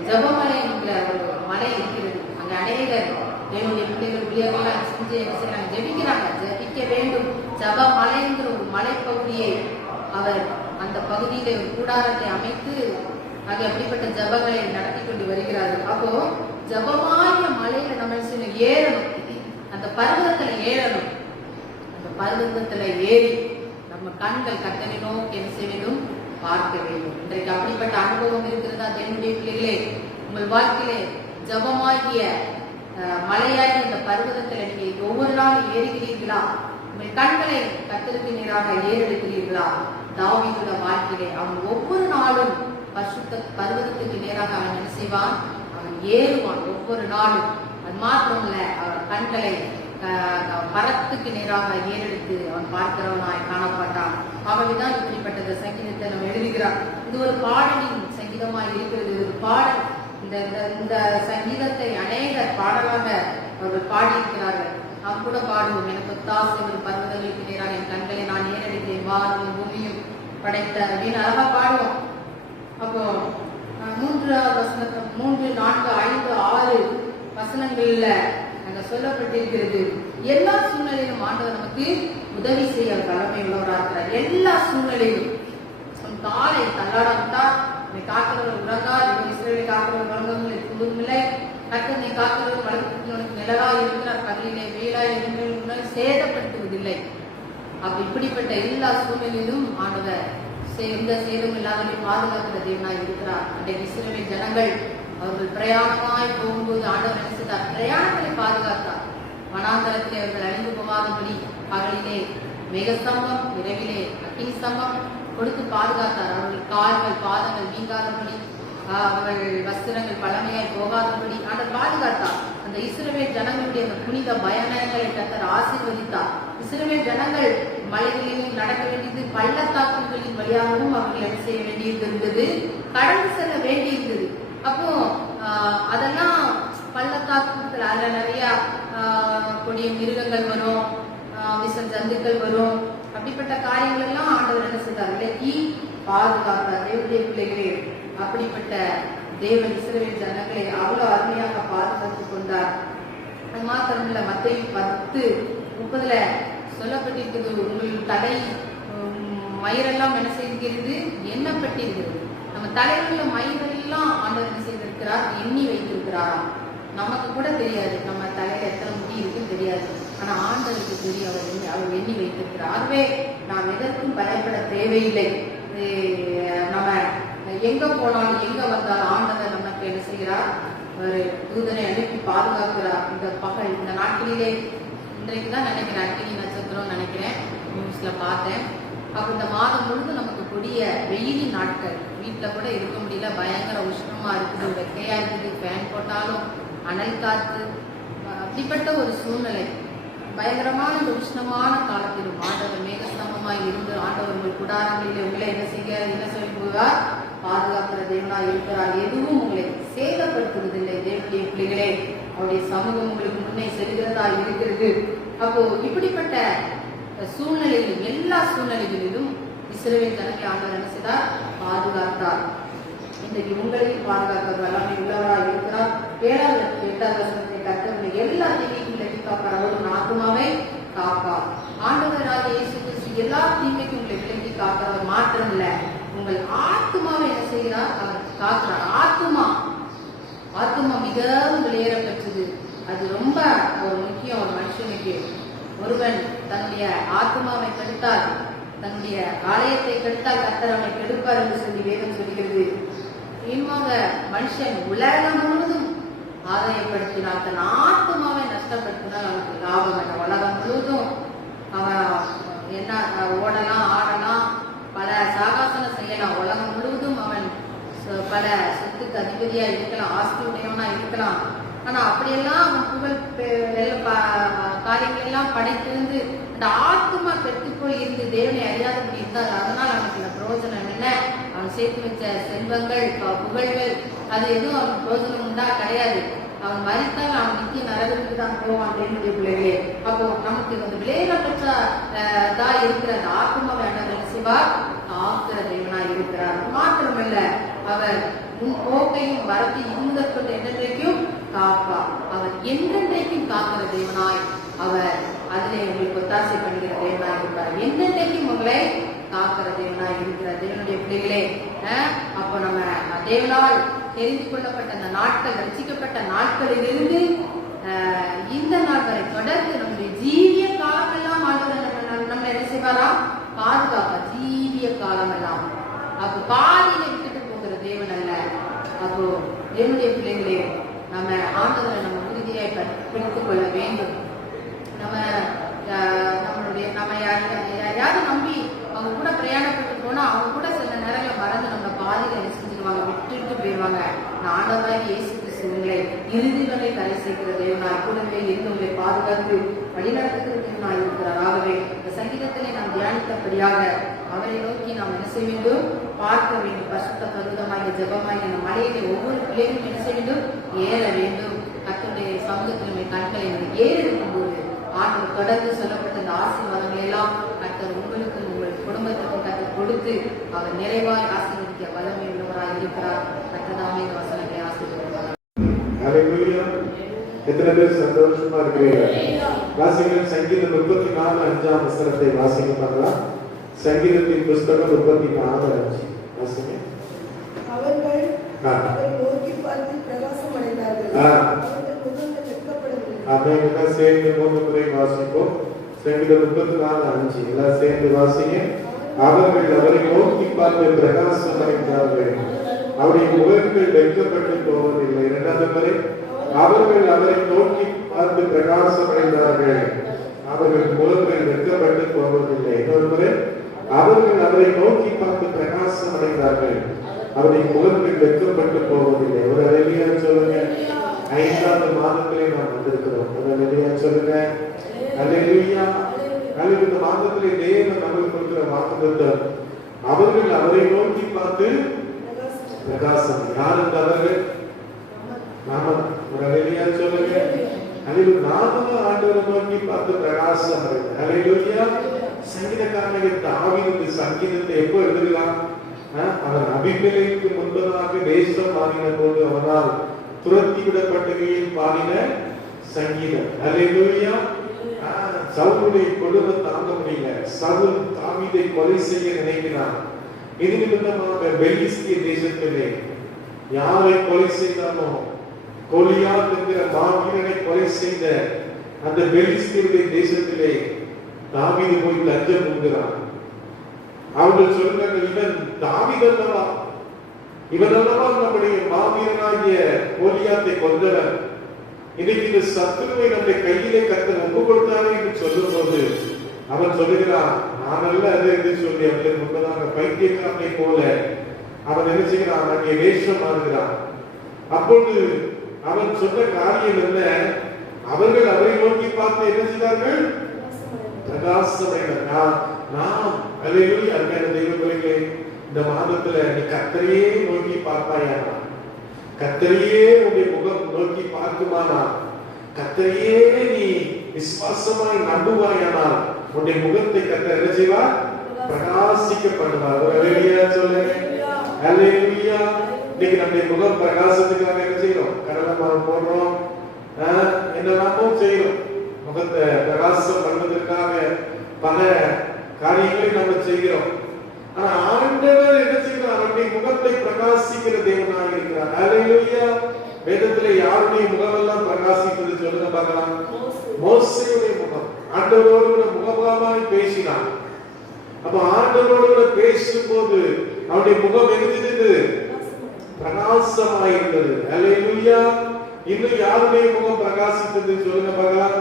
ஜபமலை என்கிற ஒரு மலை இருக்கிறது. அங்க அநேகர் தேவனுடைய பிள்ளைகள் பிள்ளைகள்லாம் செஞ்சு என்ன செய்யறாங்க, ஜெபிக்கிறாங்க. ஜெபிக்க வேண்டும். ஜப மலைங்கிற ஒரு மலைப்பகுதியை அவர் அந்த பகுதியில ஒரு கூடாரத்தை அமைத்து அங்கே அப்படிப்பட்ட ஜபங்களை நடத்தி கொண்டு வருகிறார்கள். அப்போ ஜபமாகிய மலையில நம்ம ஏறணும், அந்த பர்வதத்துல ஏறணும். அந்த பர்வதத்துல ஏறி நம்ம கண்கள் கர்த்தரை நோக்கி என்ன செய்ய வேண்டும், பார்க்க வேண்டும். இன்றைக்கு அப்படிப்பட்ட அனுபவம் இருக்கிறதா தேவனுடைய பிள்ளைகளே? உங்கள் வாழ்க்கையிலே ஜபமாகிய மலையாகிய இந்த பர்வதத்துல நீங்க ஒவ்வொரு நாளும் ஏறுகிறீர்களா? உங்கள் கண்களை கர்த்தருக்கு நேராக ஏறெடுக்கிறீர்களா? தாவீதுடைய வாழ்க்கையிலே அவன் ஒவ்வொரு நாளும் பரிசுத்த பர்வதத்துக்கு நேராக அவன் என்ன செய்வான், அவன் ஏறுவான் ஒவ்வொரு நாளும். அது மாத்திரமல்ல, அவன் கண்களை மரத்துக்கு நேராக ஏறெடுத்து அவன் பார்க்கிறவனாய் காணப்பட்டான். ஆகவேதான் இப்படிப்பட்ட சங்கீதத்தை நம்ம எழுதுகிறான். இது ஒரு பாடலின் சங்கீதமாய் இருக்கிறது. ஒரு பாடல். இந்த சங்கீதத்தை அநேகர் பாடலாக அவர்கள் பாடியிருக்கிறார்கள். நாம் கூட பாடுவோம், எனக்கு ஒத்தாசை ஒரு பர்வதங்களுக்கு நேராக என் கண்களை நான் ஏறெடுத்தேன், வானமும் பூமியும் படைத்த அப்படின்னு அழகா பாடுவோம். அப்போ 3, 4, 5, 6 வசனங்கள்ல அங்க சொல்லப்பட்டிருக்கிறது. எல்லா சூழ்நிலையிலும் ஆண்டவர் நமக்கு உதவி செய்ய வல்லமை உள்ளவராக இருக்கிறார். எல்லா சூழ்நிலையிலும் காலை தள்ளாட விட்டார், காக்கிறவர் உறங்கார், இஸ்ரவேலை காக்கிறவர் உறங்கவில்லை, துன்பமில்லை, கர்த்தனை காக்கிறவர் வளர்த்து நிழலாய் இருக்கிறார், பகலிலே வெயிலாய் உன்னை சேதப்படுத்துவதில்லை. அப்ப இப்படிப்பட்ட எல்லா சூழ்நிலையிலும் ஆண்டவர் எந்த சேதம் இல்லாதவரை பாதுகாக்கிற தேவனாய் இருக்கிறார். அன்றைக்கு இஸ்ரவேல் ஜனங்கள் அவர்கள் பிரயாணமாய் போகும்போது ஆண்டவர் என்ன செய்தார், பிரயாணங்களை பாதுகாத்தார். வனாந்தரத்திலே அவர்கள் அழிந்து போகாதபடி பகலிலே மேகஸ்தம்பம், இரவிலே அக்கினி ஸ்தம்பம் கொடுத்து பாதுகாத்தார். அவர்கள் கால்கள் பாதங்கள் நீங்காதபடி, அவர்கள் வஸ்திரங்கள் பழமையாய் போகாதபடி ஆண்டவர் பாதுகாத்தார். அந்த இஸ்ரவேல் ஜனங்களுடைய அந்த புனித பயணங்களை கர்த்தர் ஆசீர்வதித்தார். இஸ்ரவேல் ஜனங்கள் மலைகளிலும் நடக்க வேண்டியது, பள்ளத்தாக்குகளின் வழியாகவும் அவர்கள் என்ன செய்ய வேண்டியிருந்தது, கடந்து செல்ல வேண்டியிருந்தது. அப்போ அதெல்லாம் பள்ளத்தாக்குகள், அதுல நிறைய கொடிய மிருகங்கள் வரும், விஷ ஜந்துக்கள் வரும். அப்படிப்பட்ட காரியங்கள் எல்லாம் ஆண்டவர் என்ன செய்தார், விலக்கி பாதுகாத்தார். தேவனுடைய பிள்ளைகளே, அப்படிப்பட்ட தேவன் இஸ்ரவேல் ஜனங்களை அவ்வளவு அருமையாக பாதுகாத்துக் கொண்டார். அது மாத்திரமில்ல, மத்தேயு 10:30 சொல்லப்பட்டிருக்கிறது, உங்கள் தலை மயிரெல்லாம் என்ன செய்கிறது, எண்ணப்பட்டிருக்கிறது. நம்ம தலையில மயிரெல்லாம் ஆண்டவர் என்ன செய்திருக்கிறார், எண்ணி வைத்திருக்கிறாராம். நமக்கு கூட தெரியாது நம்ம தலையில எத்தனை முடி இருக்குன்னு தெரியாது. ஆனா ஆண்டவருக்கு தெரியும், அவர் எண்ணி வைத்திருக்கிறார். ஆகவே நாம் எதற்கும் பயப்பட தேவையில்லை. நம்ம எங்க போனாலும் எங்க வந்தாலும் ஆண்டவர் நமக்கு என்ன செய்கிறார், ஒரு தூதனை அனுப்பி பாதுகாக்கிறார். இந்த நாட்களிலே இன்றைக்கு தான் நினைக்கிறேன், அக்கினி நட்சத்திரம் நினைக்கிறேன், நியூஸ்ல பார்த்தேன். அப்ப இந்த மாதம் முழுவதும் நமக்கு கொடிய வெயிலின் நாட்கள், வீட்டுல கூட இருக்க முடியல, பயங்கர உஷ்ணமா இருக்குது, வெக்கையா இருக்குது, ஃபேன் போட்டாலும் அனல் காத்து, அப்படிப்பட்ட ஒரு சூழ்நிலை. பயங்கரமான இந்த உஷ்ணமான காலத்திலும் ஆண்டவர் மேகஸ்தம்பமாய் இருந்து ஆண்டவர் உங்கள் குடாரங்களிலே உங்களை என்ன சொல்லுவார், பாதுகாக்கிற தேவனா இருக்கிறார். எதுவும் உங்களை சேதப்படுத்துவதில்லை. தேவனுடைய பிள்ளைகளே, அவருடைய சமூகம் உங்களுக்கு முன்னே செல்கிறதா இருக்கிறது. அப்போ இப்படிப்பட்ட சூழ்நிலையிலும், எல்லா சூழ்நிலைகளிலும் இஸ்ரவேல் ஜனங்களை ஆண்டவர் என்ன செய்தார், பாதுகாத்தார். இன்றைக்கு உங்களையும் பாதுகாக்க வல்லமை உள்ளவராக இருக்கிறார். 7-8 வசனத்தை கர்த்தர் எல்லா தீமைக்கும் விலக்கி காப்பார், அவரும் ஆத்துமாவை காப்பார். ஆண்டவராக இயேசு கிறிஸ்து எல்லா தீமைக்கும் உங்களை விலக்கி காக்கிறவர் மாத்திரம் இல்ல, உங்கள் ஆத்துமாவை என்ன செய்கிறார், அவர் காக்கிறார். ஆத்துமா மிகவும் வெளியேற பெற்றது. அது ரொம்ப ஒரு முக்கியம். ஒரு மனுஷனுக்கு ஒருவன் தன்னுடைய ஆத்மாவை கெடுத்தால், தன்னுடைய ஆலயத்தை கெடுத்தால் கர்த்தர் அவனை கெடுப்பார் என்று சொல்லி வேதம் சொல்கிறது. இன்னொரு மனுஷன் உலகம் முழுவதும் ஆதாயப்படுத்தினால் தன் ஆத்மாவை நஷ்டப்படுத்தினால் அவனுக்கு லாபம் என்ன? உலகம் முழுவதும் அவன் என்ன ஓடலாம், ஆடலாம், பல சாகாசனம் செய்யலாம். உலகம் முழுவதும் அவன் பல சொத்துக்கு அதிபதியா இருக்கலாம், ஆஸ்தி உடையவனா இருக்கலாம். ஆனா அப்படியெல்லாம் அவன் புகழ் காரியங்கள் எல்லாம் படைத்திருந்து அந்த ஆத்மா பெற்றுக்கோள் இருந்து தேவனை அறியாதபடி இருந்தால் அதனால் அவனுக்கு இந்த பிரயோஜனம் என்ன? அவன் சேர்த்து வச்ச செல்வங்கள், புகழ்கள், அது எதுவும் அவன் பிரயோஜனம் உண்டா? கிடையாது. அவன் மறித்தால் அவன் நித்திய நரகத்துக்கு தான் போவான் தேவனுடைய பிள்ளைகளே. அப்போ நமக்கு அந்த விளையாட பெற்றதா இருக்கிற அந்த ஆத்மாவை என்ன செய்வார், காக்கிற தேவனா இருக்கிறார். மாத்திரமல்ல, அவர் உன் போக்கையும் வரத்தையும் இருந்தற்கொண்டு என்றென்றைக்கும் காப்பார். அவர் என்றென்றைக்கும் காக்கிற தேவனாய் அவர் அதிலே உங்களுக்கு ஒத்தாசை பண்ணுகிற தேவனாய் இருக்கிறார். என்றென்றைக்கும் உங்களை காக்கிற தேவனாய் இருக்கிறார். தேவனுடைய பிள்ளைகளே, அப்போ நம்ம தேவனால் தெரிந்து கொள்ளப்பட்ட அந்த நாட்கள், ரசிக்கப்பட்ட நாட்களிலிருந்து இந்த நாள் வரை தொடர்ந்து நம்முடைய ஜீவிய காலமெல்லாம் நம்ம என்ன செய்வாரா, பாதுகாப்பா. ஜீவிய காலம் எல்லாம் அப்போ பாதியில விட்டுட்டு போகிற தேவன் அல்ல. அப்போ தேவனுடைய பிள்ளைகளே, நம்ம ஆண்டவரை நம்ம உறுதியை பிடித்துக் கொள்ள வேண்டும். நம்ம யாரையாவது நம்பி அவங்க கூட பிரயாணப்பட்டு போனா அவங்க கூட சில நேரங்களில் மறந்து நம்ம பாதியில என்ன செஞ்சிருவாங்க, விட்டுட்டு போயிடுவாங்க. ஆண்டவராக இயேசு கிறிஸ்து உங்களை இறுதி வரை கரை சேர்க்கிற தேவனாய் கூடவே இருந்து உங்களை பாதுகாத்து வழிநடத்துகிற தேவனாய் இருக்கிறார். ஆகவே இந்த சங்கீதத்திலே நாம் தியானித்தபடியாக அவரை நோக்கி நாம் என்ன செய்ய வேண்டும், பார்க்க வேண்டும். பரிசுத்த பருவதமாகிய ஜெபமாகிய அந்த மலையிலே ஒவ்வொரு பிள்ளைகளும் என்ன செய்ய வேண்டும், ஏற வேண்டும். கர்த்தருடைய சமூகத்தில் கண்களை ஏறி இருக்கும்போது ஆண்டவர் தொடர்ந்து சொல்லப்பட்ட இந்த ஆசீர்வாதங்களை எல்லாம் கர்த்தர் உங்களுக்கும் உங்கள் குடும்பத்திற்கும் கர்த்தர் கொடுத்து அவர் நிறைவாய் ஆசீர்வதிக்க வல்லமை உள்ளவராய் இருக்கிறார். கர்த்ததாமே இந்த வசனங்களை ஆசீர்வதிப்பார். எத்தனை பேர் சந்தோஷமா இருக்கிறீர்கள்? வாசிங்கள் சங்கீதம் 34:5 வசனத்தை வாசிக்க பார்க்கலாம். சங்கீதத்தின் புஸ்தகம் 34:5 வாசிங்க. அவர்கள் அவரை நோக்கி பார்த்து பிரகாசம் அடைந்தார்கள். அவர்கள் முகங்கள் வெட்கப்படவில்லை. ஆமென். சேர்ந்து மூன்று முறை வாசிப்போம். சங்கீதம் 34:5 எல்லாம் சேர்ந்து வாசிங்க. அவர்கள் அவரை நோக்கி பார்த்து பிரகாசம் அடைந்தார்கள். அவருடைய முகங்கள் வெட்கப்பட்டு போவதில்லை. இரண்டாவது முறை அவர்கள் அவரை நோக்கி பார்த்து பிரகாசம் அடைந்தார்கள். அவர்கள் முகங்கள் வெட்கப்பட்டு போவதில்லை. இன்னொரு முறை அவர்கள் அவரை நோக்கி பார்த்து பிரகாசம் அடைந்தார்கள். அவருடைய முகங்கள் வெட்கப்பட்டு போவதில்லை. ஒரு அல்லேலூயா சொல்லுங்க. 5வது மாதத்திலே நாம் வந்திருக்கிறோம். ஒரு அல்லேலூயா சொல்லுங்க. அல்லேலூயா. இந்த மாதத்திலே தேவன் நமக்கு கொடுக்கிற வாக்குத்தத்தம், அவர்கள் அவரை நோக்கி பார்த்து பிரகாசம். யார் அந்த அவர்கள்? நாம. ஒரு அல்லேலூயா சொல்லுங்க. அல்லேலூயா. நாம ஆண்டவரை நோக்கி பார்த்து பிரகாசம் அடைந்தார். அல்லேலூயா. சங்கீதக்காரனுக்கு தாவீது இந்த சங்கீதத்தை எப்போ எழுதுகிறான்? அவன் அபிமெலேக்கு முன்பதாக தேசம் மாறின போது அவனால் துரத்தி விடப்பட்டகையில் பாடின சங்கீதம். அல்லேலூயா. சவுலுடைய கொடுமை தாங்க முடியல. சவுல் தாவீதை கொலை செய்ய நினைக்கிறான். இது நிமித்தமாக பெலிஸ்திய தேசத்திலே யாரை கொலை செய்தானோ, கோலியாத் என்கிற மாவீரனை கொலை செய்த அந்த பெலிஸ்தியருடைய தேசத்திலே தாவீது போய் லஞ்சம் உண்கிறான். அவர்கள் சொல்கிறார்கள், இவன் தாவீது அல்லவா, இவன் அல்லவா நம்முடைய மாவீரனாகிய கோலியாத்தை கொன்றவன். இன்னைக்கு இந்த சத்துருவை நம்முடைய கையிலே கர்த்தர் ஒப்பு கொடுத்தாரே என்று சொல்லும் போது அவன் சொல்லுகிறான், நான் அல்ல அது என்று சொல்லி அவர்கள் முன்பதாக பைத்தியக்காரனை போல அவன் என்ன செய்கிறான், அங்கே வேஷம் மாறுகிறான். அப்பொழுது அவன் சொன்ன காரியம் என்ன? அவர்கள் அவரை நோக்கி பார்த்து என்ன செய்தார்கள்? பிரகாசமையினர். நாம் அல்லேலூயா. அருமையான தெய்வ பிள்ளைகளே, இந்த மாதத்துல நீ கர்த்தரையே நோக்கி பார்ப்பாயானா, கர்த்தரையே உன்னுடைய முகம் நோக்கி பார்க்குமானா, கர்த்தரையே நீ விசுவாசமாய் நம்புவாயானால் உன்னுடைய முகத்தை கர்த்தர் என்ன செய்வார்? பிரகாசிக்க பண்ணுவார். அல்லேலூயா சொல்லுங்க. அல்லேலூயா. இன்னைக்கு நம்முடைய முகம் பிரகாசத்துக்காக என்ன செய்யறோம்? கடலை மரம் போடுறோம், என்னெல்லாமோ செய்யறோம். முகத்தை பிரகாசம் பண்ணுவதற்காக பல காரியங்களை நம்ம செய்கிறோம். ஆனா ஆண்டவர் என்ன செய்கிறார்? அவருடைய முகத்தை பிரகாசிக்கிற தேவனாக இருக்கிறார். அல்லேலூயா. வேதத்திலே யாருடைய முகமெல்லாம் பிரகாசித்தது சொல்லுங்க பார்க்கலாம். மோசேயுடைய முகம். ஆண்டவரோடு கூட முகமுகமாய் பேசினார். அப்ப ஆண்டவரோடு கூட பேசும்போது அவருடைய முகம் எரிந்தது, பிரகாசமாய் இருந்தது. அல்லேலூயா. இன்னும் யாருடைய முகம் பிரகாசித்தது சொல்லுங்க பார்க்கலாம்.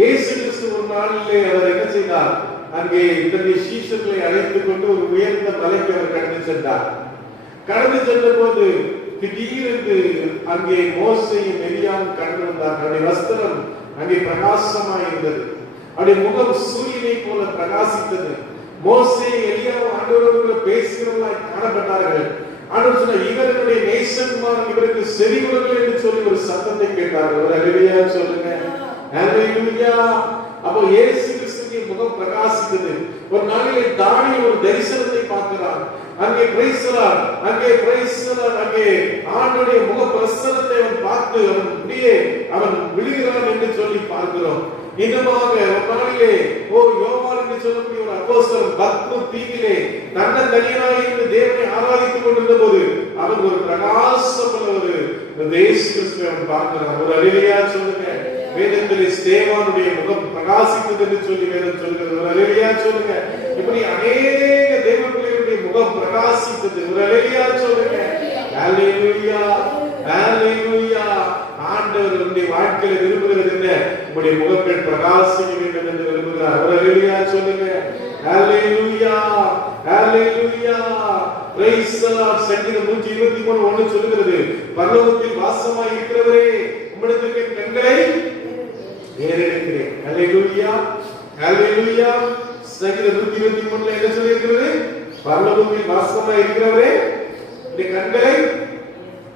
இயேசு கிறிஸ்து ஒரு நாளிலே அவர் என்ன செய்தார்? அங்கே தன்னுடைய சீஷர்களை அழைத்துக் கொண்டு ஒரு உயர்ந்த மலைக்கு அவர் கடந்து சென்றார். கடந்து சென்ற போது திடீரென்று அங்கே மோசேயும் எலியாவும் கடந்து வந்தார். அவருடைய வஸ்திரம் அங்கே பிரகாசமாய் இருந்தது. அவருடைய முகம் சூரியனை போல பிரகாசித்தது. மோசே எலியாவும் ஆண்டவரோடு பேசுகிறவர்களாய் காணப்பட்டார்கள். ஆண்டவர் சொன்னார், இவர்களுடைய நேசகுமாரன் இவருக்கு செவி கொடுங்கள் என்று சொல்லி ஒரு சத்தத்தை கேட்டார்கள். அல்லேலூயா சொல்லுங்க. அல்லேலூயா. அப்போ இயேசு கிறிஸ்துவின் முகம் பிரகாசித்தது. ஒரு நாளிலே தானியேல் ஒரு தரிசனத்தை பார்க்கிறார். அங்கே பிரைஸ்தலார், அங்கே பிரைஸ்தலார், அங்கே ஆண்டவருடைய முக பிரசன்னத்தை அவன் பார்த்து அவன் அப்படியே அவன் விழுகிறான் என்று சொல்லி பார்க்கிறோம். இன்னமாக ஒரு நாளிலே யோவான் என்று சொல்லக்கூடிய ஒரு அப்போஸ்தலன் பத்மு தீவிலே தன்னந்தனியனாய் இருந்து தேவனை ஆராதித்துக் கொண்டிருந்த போது அவன் ஒரு பிரகாசமுள்ள ஒரு இயேசு கிறிஸ்துவை அவன் பார்க்கிறான். ஒரு அல்லேலூயா சொல்லுங்க. வேதத்திலே ஸ்தேவானுடைய முகம் பிரகாசித்தது என்று சொல்லி வேதம் சொல்கிறது. ஒரு அல்லேலூயா சொல்லுங்க. இப்படி அநேக தேவ பிள்ளைகளுடைய முகம் பிரகாசித்தது. ஒரு அல்லேலூயா சொல்லுங்க. அல்லேலூயா. அல்லேலூயா. ஆண்டவர் உங்களுடைய வாழ்க்கையில விரும்புகிறது என்ன? உங்களுடைய முகங்கள் பிரகாசிக்க வேண்டும் என்று விரும்புகிறார். ஒரு அல்லேலூயா சொல்லுங்க. Hallelujah. Hallelujah. Praise the Lord. சங்கீதம் 123:1 சொல்கிறது, பரலோகத்தில் வாசமாய் இருக்கிறவரே உம்மிடத்திற்கு கண்களை ஏறெடுக்கிறேன். அல்லேலூயா. அல்லேலூயா. சங்கீதம் 123 என்ன சொல்லியிருக்கிறது? பரலோகத்தில் வாசமாய் இருக்கிறவரே உம்முடைய கண்களை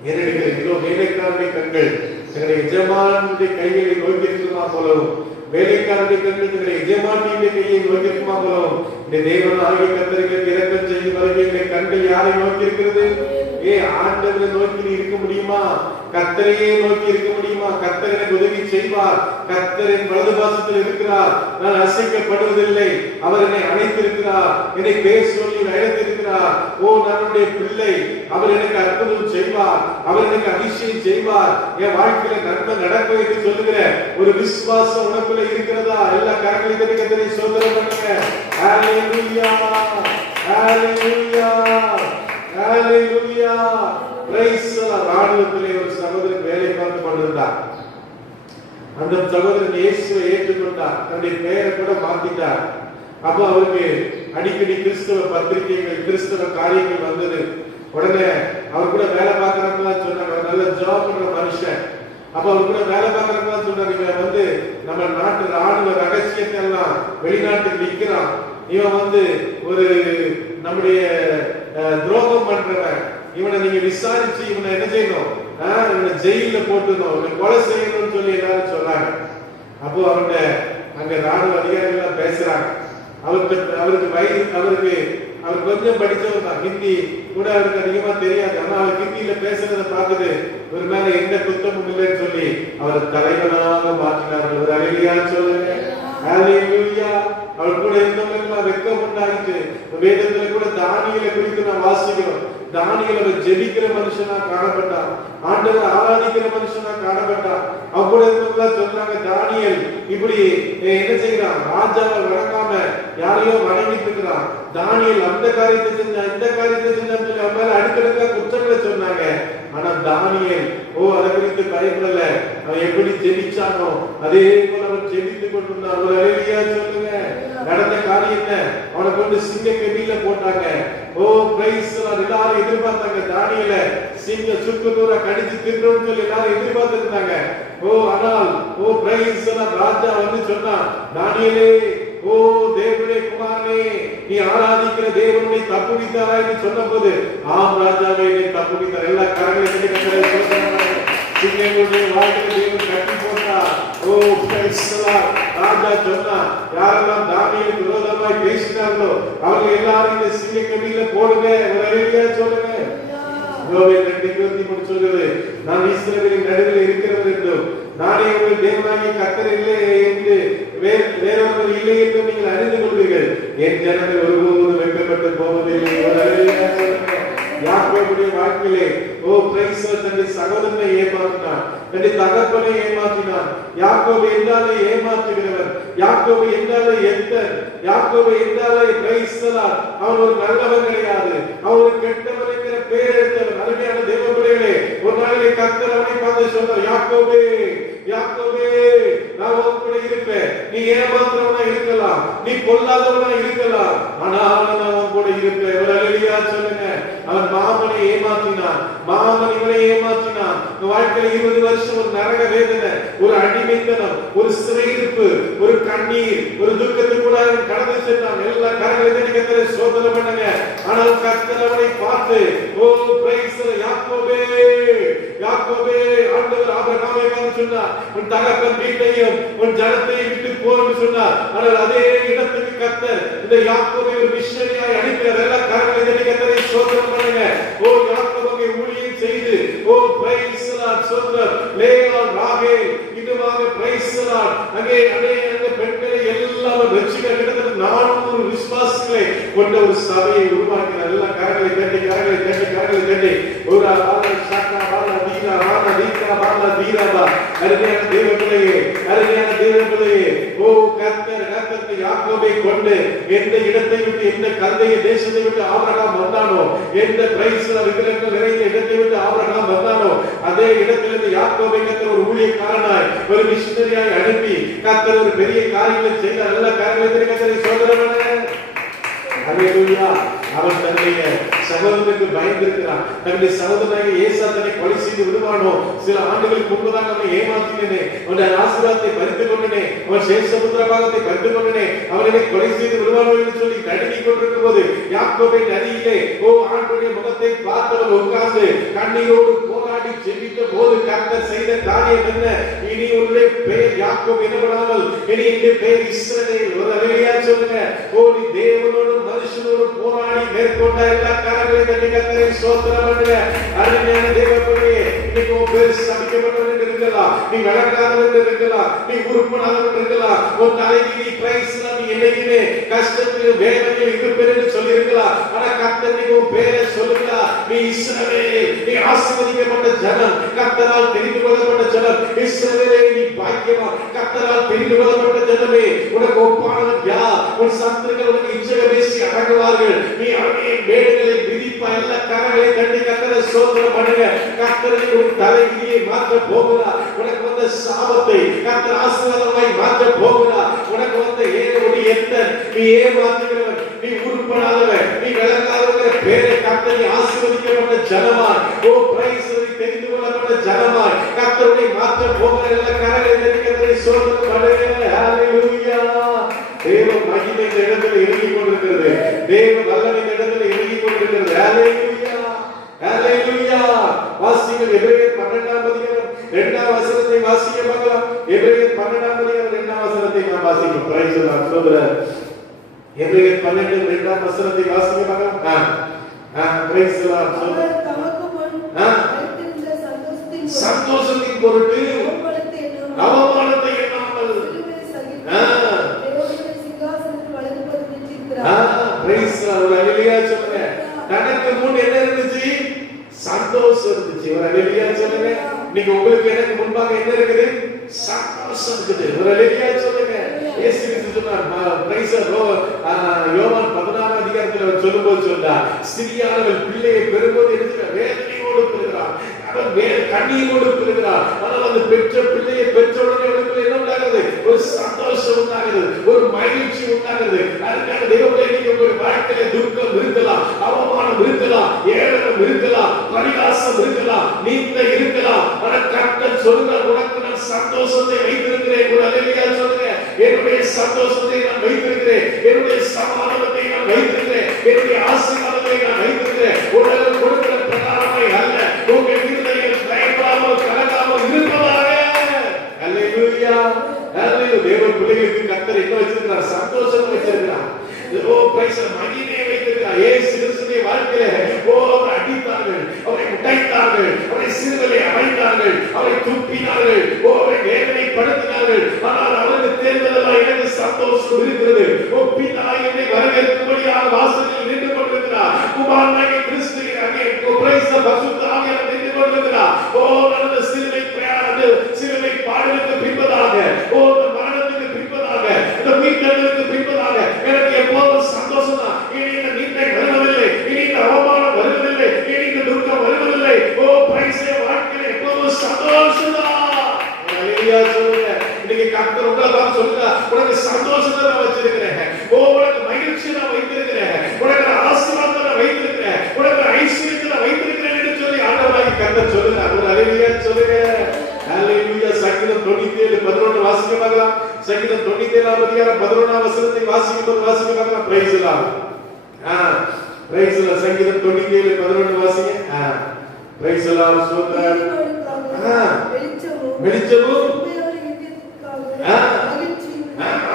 ஏறெடுக்கிறேன். இதோ வேலைக்காரனுடைய கண்கள் தங்களுடைய எஜமானுடைய கைகளை நோக்கி இருக்குமா போலவும், வேலைக்காரனுடைய கண்கள் தங்களுடைய எஜமானியுடைய கையை நோக்கி இருக்குமா போலவும், இந்த தேவனாகிய கர்த்தருக்கு இரக்கம் செய்யும் வரைக்கும் கண்கள் யாரை நோக்கி இருக்கிறது? ஆண்டவரை நோக்கி இருக்க முடியுமா? கர்த்தரையே நோக்கி இருக்க முடியுமா? கர்த்தர் எனக்கு உதவி செய்வார். கர்த்தரின் வலது பாசத்தில் இருக்கிறார். நான் அசைக்கப்படுவதில்லை. அவர் என்னை அழைத்திருக்கிறார். என்னை பேர் சொல்லி அழைத்திருக்கிறார். நானுடைய பிள்ளை. அவர் எனக்கு அற்புதம் செய்வார். அவர் எனக்கு அதிசயம் செய்வார். என் வாழ்க்கையில நன்மை நடக்கும் என்று சொல்லுகிற ஒரு விசுவாசம் உனக்குள்ள இருக்கிறதா? எல்லா கரங்களை தட்டி கர்த்தரை ஸ்தோத்திரம் பண்ணுங்க. ஹalleluya. ஹalleluya. ஹalleluya. Price the Lord. ராணுவத்திலே ஒரு சகோதரன் வேலை பார்த்து கொண்டிருந்தார். அந்த சகோதரன் இயேசுவை ஏற்றுக்கொண்டார். தன்னுடைய பெயரை கூட மாத்திட்டார். அப்போ அவருக்கு அடிக்கடி கிறிஸ்தவ பத்திரிகைகள், கிறிஸ்தவ காரியங்கள் வந்தது. உடனே அவர் கூட வேலை பார்க்கறவங்க சொன்னாங்க, நல்ல ஜாப் பண்ற மனுஷன். அப்ப அவர் கூட வேலை பார்க்கறவங்க சொன்னாங்க, இவன் வந்து நம்ம நாட்டு ராணுவ ரகசியத்தை எல்லாம் வெளிநாட்டுக்கு விற்கிறான். இவன் ஒரு நம்முடைய துரோகம் பண்றவன். இவனை நீங்க விசாரிச்சு இவனை என்ன செய்யணும்? இவனை ஜெயில போட்டுணும், இவனை கொலை செய்யணும்னு சொல்லி எல்லாரும் சொன்னாங்க. அப்போ அவருடைய அங்க ராணுவ அதிகாரிகள் பேசுறாங்க. அவருக்கு அவர் கொஞ்சம் படிச்சவர் தான், ஹிந்தி கூட அவருக்கு அதிகமா தெரியாது. ஆனா அவர் ஹிந்தியில பேசுறத பார்த்துட்டு ஒரு மேல எந்த குத்தமும் இல்லைன்னு சொல்லி அவர் தலைவனாக மாற்றினார்கள். ஒரு அல்லேலூயா சொல்லுங்க. அல்லேலூயா. அவர் கூட இருந்தவங்க வெட்கம் உண்டாயிட்டு. வேதத்துல கூட தானியேலை குறித்து நான் வாசிக்கிறோம். தானியேல் அவர் ஜெபிக்கிற மனுஷனா காணப்பட்டான், ஆண்டவரை ஆராதிக்கிற மனுஷனா காணப்பட்டான். அவங்க கூட இருந்தவங்க சொல்றாங்க, தானியேல் இப்படி என்ன செய்யறான், ராஜாவை வணங்காம யாரையோ வணங்கிட்டு இருக்கிறான். தானியேல் அந்த காரியத்தை செஞ்சா இந்த காரியத்தை செஞ்சான்னு சொல்லி அவங்க மேல அடுத்தடுத்த குற்றங்களை சொன்னாங்க. ஆனா தானியேல் அதை குறித்து பயப்படல. அவன் எப்படி ஜெபிச்சானோ அதே போல அவன் ஜெபித்து கொண்டிருந்தான். ஒரு அல்லேலூயா சொல்லுங்க. நடந்த காரியத்தை அவனை கொண்டு சிங்க கெபியில போட்டாங்க. Praise lord. எல்லாரும் எதிர்பார்த்தாங்க தானியேல சிங்க சுக்கு நூறா கடிச்சு தின்றோம்னு சொல்லி எல்லாரும் எதிர்பார்த்துட்டு இருந்தாங்க. ஆனால் பிரைஸ் லார்ட். ராஜா வந்து சொன்னான், தானியேலே, தேவனுடைய குமாரனே, நீ ஆராதிக்கிற தேவனை தப்புவித்தாரா என்று சொன்ன போது, ஆம் ராஜாவே, நீ தப்புவித்தார். எல்லா கரங்களை சிங்கங்களுடைய வாழ்க்கையை தேவன் கட்டி போட்டார். ராஜா சொன்னா, யாரெல்லாம் தானியேலுக்கு விரோதமாய் பேசினார்களோ அவங்க எல்லாரும் இந்த சிங்க கபியில போடுங்க. ஒரு அல்லேலூயா சொல்லுங்க. யோவேல் 2:23 சொல்கிறது, நான் இஸ்ரவேலின் நடுவில் இருக்கிறவர் என்றும் நானே உங்கள் தேவனாகிய கர்த்தர் இல்லை என்று வேறொருவர் இல்லை என்று நீங்கள் அறிந்து கொள்வீர்கள். என் ஜனங்கள் ஒருபோதும் வெட்கப்பட்டு போவதில்லை. ஒரு அல்லேலூயா சொல்லுங்க. யாக்கோபுடைய வாழ்க்கையிலே பிரைஸ் லார்ட், தன்னுடைய சகோதரனை ஏமாற்றினான், தன்னுடைய தகப்பனை ஏமாற்றினான். யாக்கோபு என்றாலே ஏமாற்றுகிறவர், யாக்கோபு என்றாலே எத்தன், யாக்கோபு என்றாலே பிரைஸ் லார்ட் அவன் ஒரு நல்லவன் கிடையாது, அவன் ஒரு கெட்டவன் என்கிற பெயர் எடுத்தவன். அருமையான தேவ பிள்ளைகளே, ஒரு நாளிலே கர்த்தர் அவனை பார்த்து சொன்னார், யாக்கோபே, யாக்கோபே, நான் உன் கூட இருப்பேன். நீ ஏமாத்துறவனா இருக்கலாம், நீ கொல்லாதவனா இருக்கலாம், ஆனால் நான் உன் கூட இருப்பேன். ஒரு அல்லேலூயா சொல்லுங்க. அவன் மாமனை ஏமாற்றினான், மாமன் இவனை ஏமாற்றினான். வாழ்க்கையில் 20 வருஷம் ஒரு நரக வேதனை, ஒரு அடிமைத்தனம், ஒரு சிறையிருப்பு, ஒரு கண்ணீர், ஒரு துக்கத்துக்குள்ள அவன் கடந்து சென்றான். எல்லா கரங்களை கர்த்தரை சோதனை பண்ணுங்க. ஆனால் கர்த்தர் அவனை பார்த்து, பிரைஸ் யாக்கோபே, யாக்கோபே, ஆண்டவர் ஆபிரகாமை பார்த்து சொன்னார், உன் தகப்பன் வீட்டையும் உன் ஜனத்தையும் விட்டு போன்னு சொன்னார். ஆனால் அதே இடத்துக்கு கர்த்தர் இந்த யாக்கோபை ஒரு மிஷனரியாய் அனுப்பினார். எல்லா கரங்களை கர்த்தரை சோதனை பண்ணுங்க. யாக்கோபை ஊழியம் செய்து பிரைஸ் லார்ட் சோதர் லேயால் ராகேல் இதுவாக பிரைஸ் லார்ட் அங்கே அநேக பெண்களை எல்லாம் ரட்சிக்க கிட்டத்தட்ட 400 விசுவாசிகளை கொண்ட ஒரு சபையை உருவாக்கினார். எல்லா கரங்களை தட்டி கரங்களை தட்டி கரங்களை தட்டி ஒரு சாக்கா பாலா தீரா பாலா தீரா பாலா தீராபா. அருமையான தேவர்களே, அருமையான தேவர்களே, கர்த்தர் யாக்கோபை கொண்டு எந்த இடத்தை விட்டு எந்த கல்தைய தேசத்தை விட்டு ஆபிரகாம் வந்தானோ, எந்த பிரைஸ் விக்கிரகங்கள் நிறைந்த இடத்தை விட்டு ஆபிரகாம் வந்தானோ அதே இடத்திலிருந்து யாக்கோபை கர்த்தர் ஒரு ஊழியக்காரனாய் ஒரு மிஷனரியாய் அனுப்பி கர்த்தர் ஒரு பெரிய காரியங்களை செய்தார். எல்லா காரியங்களையும் கர்த்தரை சோதனை பண்ண. அல்லேலூயா. அவன் தன்னுடைய சகோதரனுக்கு பயந்திருக்கிறான். தன்னுடைய சகோதரனாகிய ஏசாத்தனை கொலை செய்து விடுவானோ, சில ஆண்டுகளுக்கு முன்பதாக அவனை ஏமாற்றினேனே, அவனுடைய ஆசீர்வாதத்தை பறித்து கொண்டனே, அவன் சேஷபுத்திர பாகத்தை பறித்து கொண்டனே, அவனை கொலை செய்து விடுவானோ என்று சொல்லி நடுங்கிக் கொண்டிருக்கும் போது யாக்கோபின் அருகிலே ஆண்டுடைய முகத்தை பார்த்தவன் உட்கார்ந்து கண்ணீரோடு போராடி ஜெபித்த போது கர்த்தர் செய்த காரியம் என்ன? இனி உன்னுடைய பெயர் யாக்கோபு எனப்படாமல் இனி இந்த பெயர் இஸ்ரவேல். ஒரு அல்லேலூயா சொல்லுங்க. நீ தேவனோடு மனுஷனோடு போராடி மேற்கொண்ட எல்லா காரியங்களையும் தட்டி கர்த்தரை ஸ்தோத்திரம் பண்ணுங்க. அருமையான தேவனே, இன்னைக்கு உன் பேர் சபிக்கப்பட்டவன் இருக்கலாம், நீ வழங்காதவன் இருக்கலாம், நீ உருப்படாதவன் இருக்கலாம், உன் தலைவி பிரைஸ் நீ என்னைக்குமே கஷ்டத்திலும் வேதனையிலும் இருப்பேன் என்று சொல்லி இருக்கலாம். ஆனா கர்த்தர் நீ உன் பேரை சொல்லுங்களா, நீ இஸ்ரவேல், நீ ஆசீர்வதிக்கப்பட்ட ஜனம், கர்த்தரால் தெரிந்து கொள்ளப்பட்ட ஜனம். இஸ்ரவேலே, நீ பாக்கியவான், கர்த்தரால் தெரிந்து கொள்ளப்பட்ட ஜனமே. உனக்கு ஒப்பானவன் யார்? உன் சத்துருக்கள் உனக்கு இச்சக பேசி அடங்குவார்கள். நீ அவருடைய மேடுகளை விதிப்பா. எல்லா கரங்களை தட்டி கர்த்தரை ஸ்தோத்திரம் பண்ணுங்க. கர்த்தர் உன் தலைவிதியை மாற்ற போகிறார். உனக்கு வந்த சாபத்தை கர்த்தர் ஆசீர்வாதமாய் மாற்ற போகிறார். உனக்கு வந்த ஏழோடி எத்தன், நீ ஏமாற்றுகிறவன், நீ உருப்படாதவன், நீ விளங்காதவன் பேரை கர்த்தரை ஆசீர்வதிக்கப்பட்ட ஜனமாய் பிரைஸ் தெரிந்து கொள்ளப்பட்ட ஜனமாய் கர்த்தரை மாற்ற போகிற எல்லா கரங்களை தட்டி கர்த்தரை ஸ்தோத்திரம் பண்ணுங்க. ஹalleluya. தேவ மகிமை இந்த இடத்துல இறங்கிக் கொண்டிருக்கிறது. தேவ வல்லமை இந்த இடத்துல இறங்கிக் கொண்டிருக்கிறது. ஹalleluya, ஹalleluya. வாசிங்கள் எபிரேயர் 12ஆம் அதிகாரம் 2ஆம் வசனத்தை வாசிக்க பார்க்கலாம். எபிரேயர் 12ஆம் அதிகாரம் 2ஆம் வசனத்தை நாம் வாசிப்போம். Price the Lord. எபிரேயர் 12:2 வசனத்தை வாசிங்க பார்க்கலாம். Price the Lord. அவர் தமக்கு முன் வைத்திருந்த சந்தோஷத்தின் பொருட்டு அவமானத்தை எண்ணாமல் தேவனுடைய சிங்காசனத்தில் வளர்ப்பது நிச்சயிக்கிறார். Price the Lord. அல்லேலூயா சொல்லுங்க. தனக்கு முன் என்ன இருந்துச்சு? சந்தோஷம் இருந்துச்சு. ஒரு அல்லேலூயா சொல்லுங்க. நீங்க உங்களுக்கு எனக்கு முன்பாக என்ன இருக்குது? சந்தோஷம் இருக்குது. ஒரு அல்லேலூயா சொல்லுங்க. இயேசு கிறிஸ்து சொன்னார், பிரைஸ் தி லார்ட். யோவான் 16 அதிகாரத்தில் அவர் சொல்லும்போது சொன்னார், சிறியானவள் பிள்ளையை பெறும்போது என்ன வேதனையோடு பெறுகிறார், அவன் கண்ணீரோடு பெறுகிறார். ஆனால் அந்த பெற்ற பிள்ளையை பெற்ற உடனே அவளுக்கு என்ன உண்டாகிறது? ஒரு சந்தோஷம் உண்டாகிறது, ஒரு மகிழ்ச்சி உண்டாகிறது. அதுக்காக தேவனுடைய நீங்க ஒரு வாழ்க்கையில துக்கம் இருக்கலாம், அவமானம் இருக்கலாம், ஏளனம் இருக்கலாம், பரிகாசம் இருக்கலாம், நீங்க இருக்கலாம். ஆனால் கர்த்தர் சொல்லுகிறார், உனக்கு நான் சந்தோஷத்தை வைத்திருக்கிறேன். ஒரு அல்லேலூயா சொல்லுங்க. என்னுடைய சந்தோஷத்தை நான் வைத்திருக்கிறேன், என்னுடைய சமாதானத்தை நான் வைத்திருக்கிறேன், என்னுடைய ஆசீர்வாதத்தை நான் வைத்திருக்கிறேன். உலகம் கொடுக்கிற பிரகாரமாய் அல்ல, உங்கள் இருதயம் பயப்படாமல் கலங்காமல் இருப்பதாக. அல்லேலூயா, அல்லேலூயா. தேவ பிள்ளைகளுக்கு கர்த்தர் என்ன வச்சிருக்கிறார்? சந்தோஷத்தை வச்சிருக்கிறார். ஓ பிரைஸ் மகிமையை வைத்திருக்கிறார். இயேசு கிறிஸ்துவின் வாழ்க்கையில அவரை அடித்தார்கள், அவரை உடைத்தார்கள், அவரை சிறுகளை அடைத்தார்கள், அவரை துப்பினார்கள், அவரை வேதனைப்படுத்தினார்கள். ஆனால் அவருக்கு தேர்ந்ததெல்லாம் எனக்கு சந்தோஷம் இருக்கிறது. ஓ பிதா என்னை வரவேற்கும்படியாக வாசலில் நின்று கொண்டிருக்கிறார். குமாரனாகிய கிறிஸ்து அங்கே பிரைஸ் பரிசுத்த ஆவியானவர் நின்று கொண்டிருக்கிறார். ஓ அந்த சிலுவை சிலுவை பாடுகளுக்கு பின்பதாக, ஓ மரணத்துக்கு பின்பதாக, இந்த மீட்புக்கு பின்பதாக எனக்கு எப்போதும் சந்தோஷம் தான். இனி இந்த நீட்டை வருவதில்லை, இனி இந்த அவமானம் வருவதில்லை, இனி இந்த துக்கம் வருவதில்லை. ஓ பிரைஸ் வாழ்க்கையில் எப்போதும் சந்தோஷம் தான். அல்லேலூயா சொல்லுங்க. இன்னைக்கு கர்த்தர் உங்களை சொல்லுங்க, உனக்கு சந்தோஷத்தை நான் வச்சிருக்கிறேன், ஓ உனக்கு மகிழ்ச்சி நான் வைத்திருக்கிறேன், உனக்கு ஆசீர்வாதத்தை நான் வைத்திருக்கிறேன், உனக்கு ஐஸ்வர்யத்தை நான் வைத்திருக்கிறேன் என்று சொல்லி ஆண்டவராகிய கர்த்தர் சொல்லுங்க. ஒரு அல்லேலூயா சொல்லுங்க. அல்லேலூயா. சங்கீதம் 97:11 வாசிக்க பார்க்கலாம். சங்கீதம் 97 அதிகாரம் 11 வசனத்தை வாசிக்கும்போது வாசிக்க பார்க்கலாம். Price the Lord. Price the Lord. சங்கீதம் 97:11 வாசிங்க. Price the Lord. ஸ்தோத்திரம். வெளிச்சமும்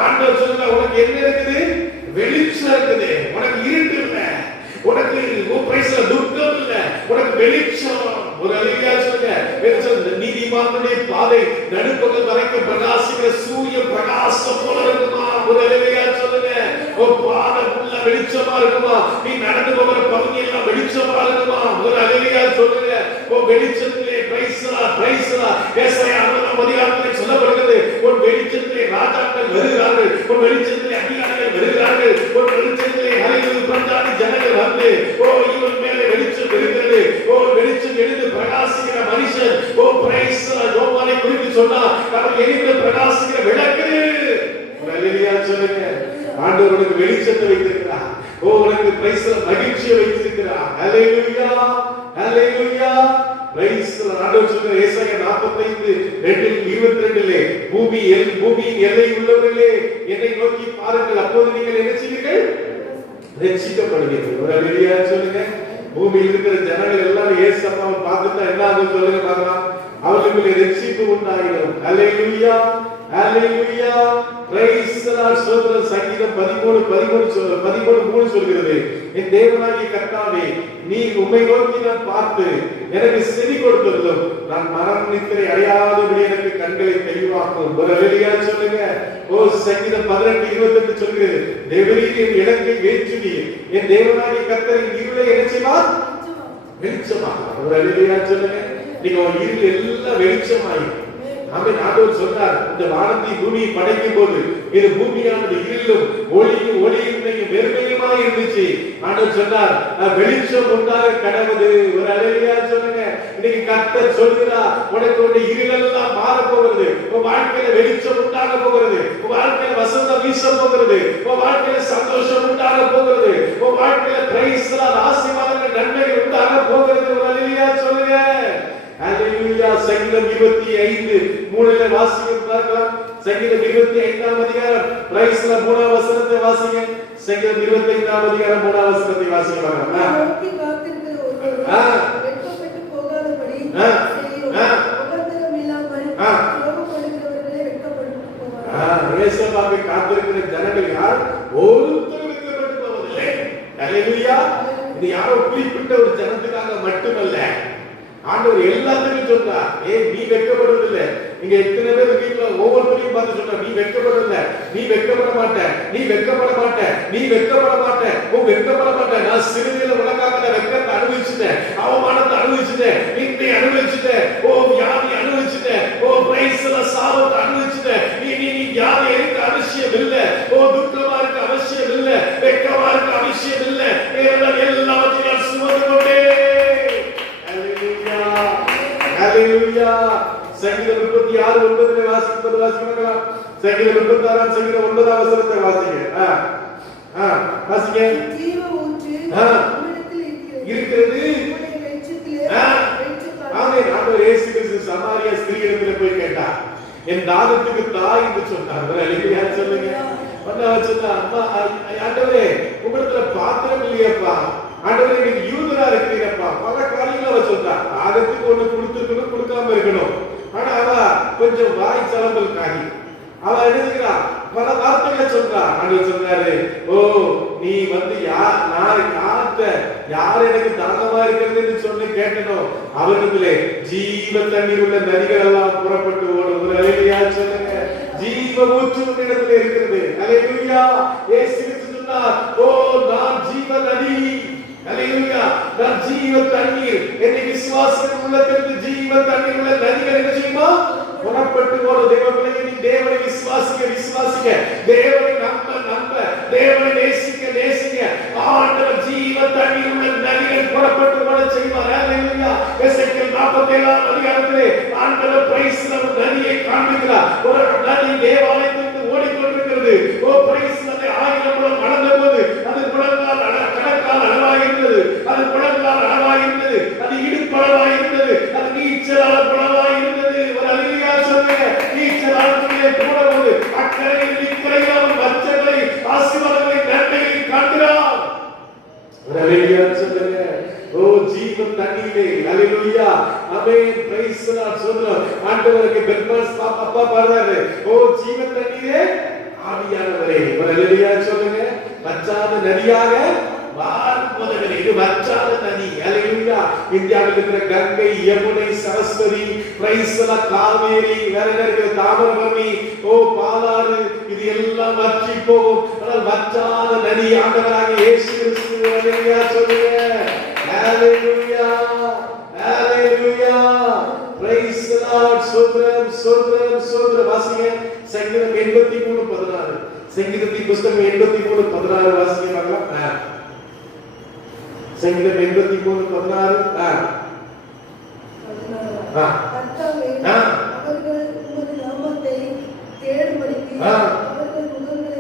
ஆண்டவர் சொல்லுங்க, உனக்கு என்ன இருக்குது? வெளிச்சம் இருக்குது. உனக்கு இருட்டு இல்ல, உனக்கு பிரைஸ் துக்கம் இல்ல, உனக்கு வெளிச்சம். ஒரு அல்லேலூயா சொல்லுங்க. வெளிச்சம். நீதிமானுடைய பாதை நடுப்பகல் வரைக்கும் பிரகாசிக்கிற சூரிய பிரகாசம் போல இருக்குமா? ஒரு அல்லேலூயா சொல்லுங்க. ஒரு பாதை உள்ள வெளிச்சமா இருக்குமா? நீ நடந்து போகிற பகுதி எல்லாம் வெளிச்சமா இருக்குமா? ஒரு அல்லேலூயா சொல்லுங்க. ஓ வெளிச்சத்திலே பிரைஸ் ஏசாயா 60 அதிகாரத்தில் சொல்லப்படுகிறது, ஒரு வெளிச்சத்திலே ராஜாக்கள் வருகிறார்கள், ஒரு வெளிச்சத்திலே அதிகாரிகள் வருகிறார்கள், ஒரு வெளிச்சத்திலே ஹல்லேலூயா பஞ்சாதி ஜனங்கள் வந்து, ஓ இவன் மேலே வெளிச்சம் இருக்கிறது, ஓ வெளிச்சம் எழுந்து பிரகாசிக்கிற மனுஷன். ஓ பிரைஸ் யோவானை குறித்து சொன்னார், அவர் எரிந்து பிரகாசிக்கிற விளக்கு. அல்லேலூயா சொல்லுங்க. ஆண்டவர் உனக்கு வெளிச்சத்தை வைத்திருக்கிறார். ஓ உனக்கு பிரைஸ் மகிழ்ச்சியை வைத்திருக்கிறார். அல்லேலூயா, அல்லேலூயா. பிரைஸ் ஆண்டவர் சொல்றார் ஏசாயா 45:22 பூமியின் எல்லை உள்ளவர்களே என்னை நோக்கி பாருங்கள், அப்போது நீங்கள் என்ன செய்வீர்கள்? ரட்சிக்கப்படுவீர்கள். ஒரு அல்லேலூயா சொல்லுங்க. பூமியில் இருக்கிற ஜனங்கள் எல்லாரும் இயேசு அம்மாவை பார்த்துட்டா என்ன ஆகும் சொல்லுங்க பார்க்கலாம். அவர்களுக்கு ரட்சிப்பு உண்டாயிடும். அல்லேலூயா, அல்லேலூயா. Praise the Lord. ஸ்தோத்திரம். சங்கீதம் 13:3 சொல்கிறது, என் தேவனாகிய கர்த்தாவே, நீ உம்மை நோக்கி நான் பார்த்து எனக்கு செவி கொடுத்ததும் நான் மரண நித்திரை அடையாதபடி எனக்கு கண்களை தெளிவாக்கும். ஒரு அல்லேலூயா சொல்லுங்க. ஓ சங்கீதம் 18:28 சொல்கிறது, தேவரீர் என் இலக்கை வேற்றுவீர், என் தேவனாகிய கர்த்தரின் இருளை என்ன செய்வார்? வெளிச்சமாக்குவார். ஒரு அல்லேலூயா சொல்லுங்க. நீங்க இருள் எல்லாம் வெளிச்சமாயிடும். ஆமென். ஆண்டவர் சொன்னார், இந்த வானத்தை பூமியை படைக்கும் போது இது பூமியானது இருளும் ஒளியும் வெறுமையுமாய் இருந்துச்சு. ஆண்டவர் சொன்னார், வெளிச்சம் உண்டாக கடவுது. ஒரு அல்லேலூயா சொல்லுங்க. இன்னைக்கு கர்த்தர் சொல்கிறார், உனக்கு ஒரு இருளெல்லாம் மாற போகிறது, உன் வாழ்க்கையில வெளிச்சம் உண்டாக போகிறது, உன் வாழ்க்கையில வசந்தம் வீச போகிறது, உன் வாழ்க்கையில சந்தோஷம் உண்டாக போகிறது, உன் வாழ்க்கையில பிரைஸ் ஆசீர்வாதங்கள் நன்மைகள் உண்டாக போகிறது. ஒரு அல்லேலூயா சொல்லுங்க. அல்லேலூயா. சங்கீதம் 25:3 வாசிக்க பார்க்கலாம். சங்கீதம் 25 அதிகாரம் பிரைஸ் 3 வசனத்தை வாசிங்க. சங்கீதம் 25 அதிகாரம் 3 வசனத்தை வாசிக்க பார்க்கலாம். நோக்கி காத்திருக்கிற ஒருவர் வெட்கப்பட்டு போகாதபடி செய்யும். உபத்திரவம் இல்லாமல் கோபப்படுகிறவர்களே வெட்கப்பட்டு போவார்கள். இயேசுவுக்காக காத்திருக்கிற ஜனங்கள் யார்? ஒருத்தரும் இது யாரோ குறிப்பிட்ட ஒரு ஜனத்துக்காக மட்டுமல்ல, ஆண்டவர் எல்லாத்துக்கும் சொல்றார். நீ வெட்கப்படுறது இல்ல. இங்க எத்தனை பேர் இருக்கீங்களோ ஒவ்வொருத்தரையும் பார்த்து சொல்ற, நீ வெட்கப்படுறது இல்ல, நீ வெட்கப்பட மாட்ட, நீ வெட்கப்பட மாட்ட, நீ வெட்கப்பட மாட்ட, வெட்கப்பட மாட்ட. நான் சிறுமையில உனக்காக நான் வெட்கத்தை அனுபவிச்சுட்டேன், அவமானத்தை அனுபவிச்சுட்டேன், நிந்தை அனுபவிச்சுட்டேன், வியாதி அனுபவிச்சுட்டேன், பிரைஸ்ல சாபத்தை அனுபவிச்சுட்டேன். நீ வியாதி இருக்க அவசியம் இல்ல, துக்கமா இருக்க அவசியம் இல்ல, வெட்கமா இருக்க அவசியம் இல்ல. எல்லாவற்றையும் நான் சுமந்து கொண்டே. ஹalleluya. சங்கீதம் 36:9 வாசிப்பது வாசிக்கலாமா? சங்கீதம் 36 சங்கீதம் 9 வசனத்தை வாசிங்க. வாசிங்க. ஜீவ ஊற்று உம்மிடத்தில் இருக்கிறது. உம்முடைய வெளிச்சத்திலே ஆமென். ஆண்டவர் இயேசு கிறிஸ்து சமாரியா ஸ்திரீயிடத்தில் போய் கேட்டார், என் தாகத்துக்கு தாய் என்று சொன்னார். ஹalleluya சொல்லுங்க. வந்தவ சொன்னா, அம்மா ஆண்டவரே உம்மிடத்துல பாத்திரம் இல்லையப்பா, ஆண்டவரே நீங்க யூதரா இருக்கிறீங்கப்பா, பல காரியங்களை அவ சொல்றா. தாகத்துக்கு ஒண்ணு கொடுத்துக்கணும், கொடுக்காம இருக்கணும். ஆனா அவ கொஞ்சம் வாய் சலம்பல் காரி. அவ எழுதுகிறா, பல வார்த்தைகளை சொல்றா. ஆண்டவர் சொல்றாரு, நீ வந்து யார் எனக்கு தாகமா இருக்கிறது என்று சொல்லி கேட்டனும் அவரிடத்திலே ஜீவ தண்ணீர் உள்ள நதிகள் எல்லாம் புறப்பட்டு ஓடும். ஒரு ஹalleluya சொல்லுங்க. ஜீவ ஊற்று உன்னிடத்திலே இருக்கிறது. ஹalleluya. இயேசு சொன்னார், நான் ஜீவ நதி. ஹalleluya. நான் ஜீவ தண்ணீர். என்னை விசுவாசிக்கிற உள்ளத்திலிருந்து ஜீவ தண்ணீர் உள்ள நதிகள் என்ன செய்யுமா? புறப்பட்டு ஓடும். தேவ பிள்ளையே, நீ தேவனை விசுவாசிக்க, தேவனை நம்ப, தேவனை நேசிக்க, ஆண்டவர் ஜீவ தண்ணீர் உள்ள நதிகள் புறப்பட்டு ஓட செய்வார். ஹalleluya. எசேக்கியேல் 47 அதிகாரத்திலே ஆண்டவர் பிரைஸ்ல ஒரு நதியை காண்பிக்கிறார். ஒரு நதி தேவாலயத்திலிருந்து ஓடிக்கொண்டிருக்கிறது. பிரைஸ் நதி 1000 முழம் அளந்தபோது அது குளங்கால் கடற்கால் அளவாக இருந்தது, அது குளங்கால் அளவாக இருந்தது, அது இடுப்பளவாக இருந்தது, அது நீச்சல் அளவாக இருந்தது. ஒரு ஹalleluya சொல்லுங்க. நீச்சல் அளவிலே போடும்போது அக்கறையில் இக்கரையில் வச்சங்களை ஆசீர்வாதங்களை நன்மைகளை காண்கிறார். ஒரு ஹalleluya சொல்லுங்க. ஜீவன் தண்ணீரே. ஹalleluya. ஆமென். பிரைஸ் தி லார்ட் சொல்றோம். ஆண்டவருக்கு பெர்மாஸ் அப்பா பாடுறாரு, ஜீவன் தண்ணீரே ஆவியானவரே. ஒரு ஹalleluya சொல்லுங்க. வற்றாத நதியாக வாழ்வதற்கு இது வற்றாத நதி. ஹalleluya. இந்தியாவில் இருக்கிற Ganga, Yamuna, Saraswati, praise the lord, Kaveri, வேற இருக்கிற தாமிரபரணி, பாலாறு, இது எல்லாம் வற்றி போகும். ஆனால் வற்றாத நதி ஆண்டவராக இயேசு கிறிஸ்து. ஹalleluya சொல்லுங்க. Hallelujah, hallelujah, praise the Lord. சோத்ரம் வாசிங்க. சங்கீதம் 83:16. சங்கீதத்தின் புத்தகம் 83:16 வாசிங்க பார்க்கலாம். சங்கீதம் 83:16. அவர்கள் உமது நாமத்தை தேடும்படிக்கு அவர்கள் முகங்களை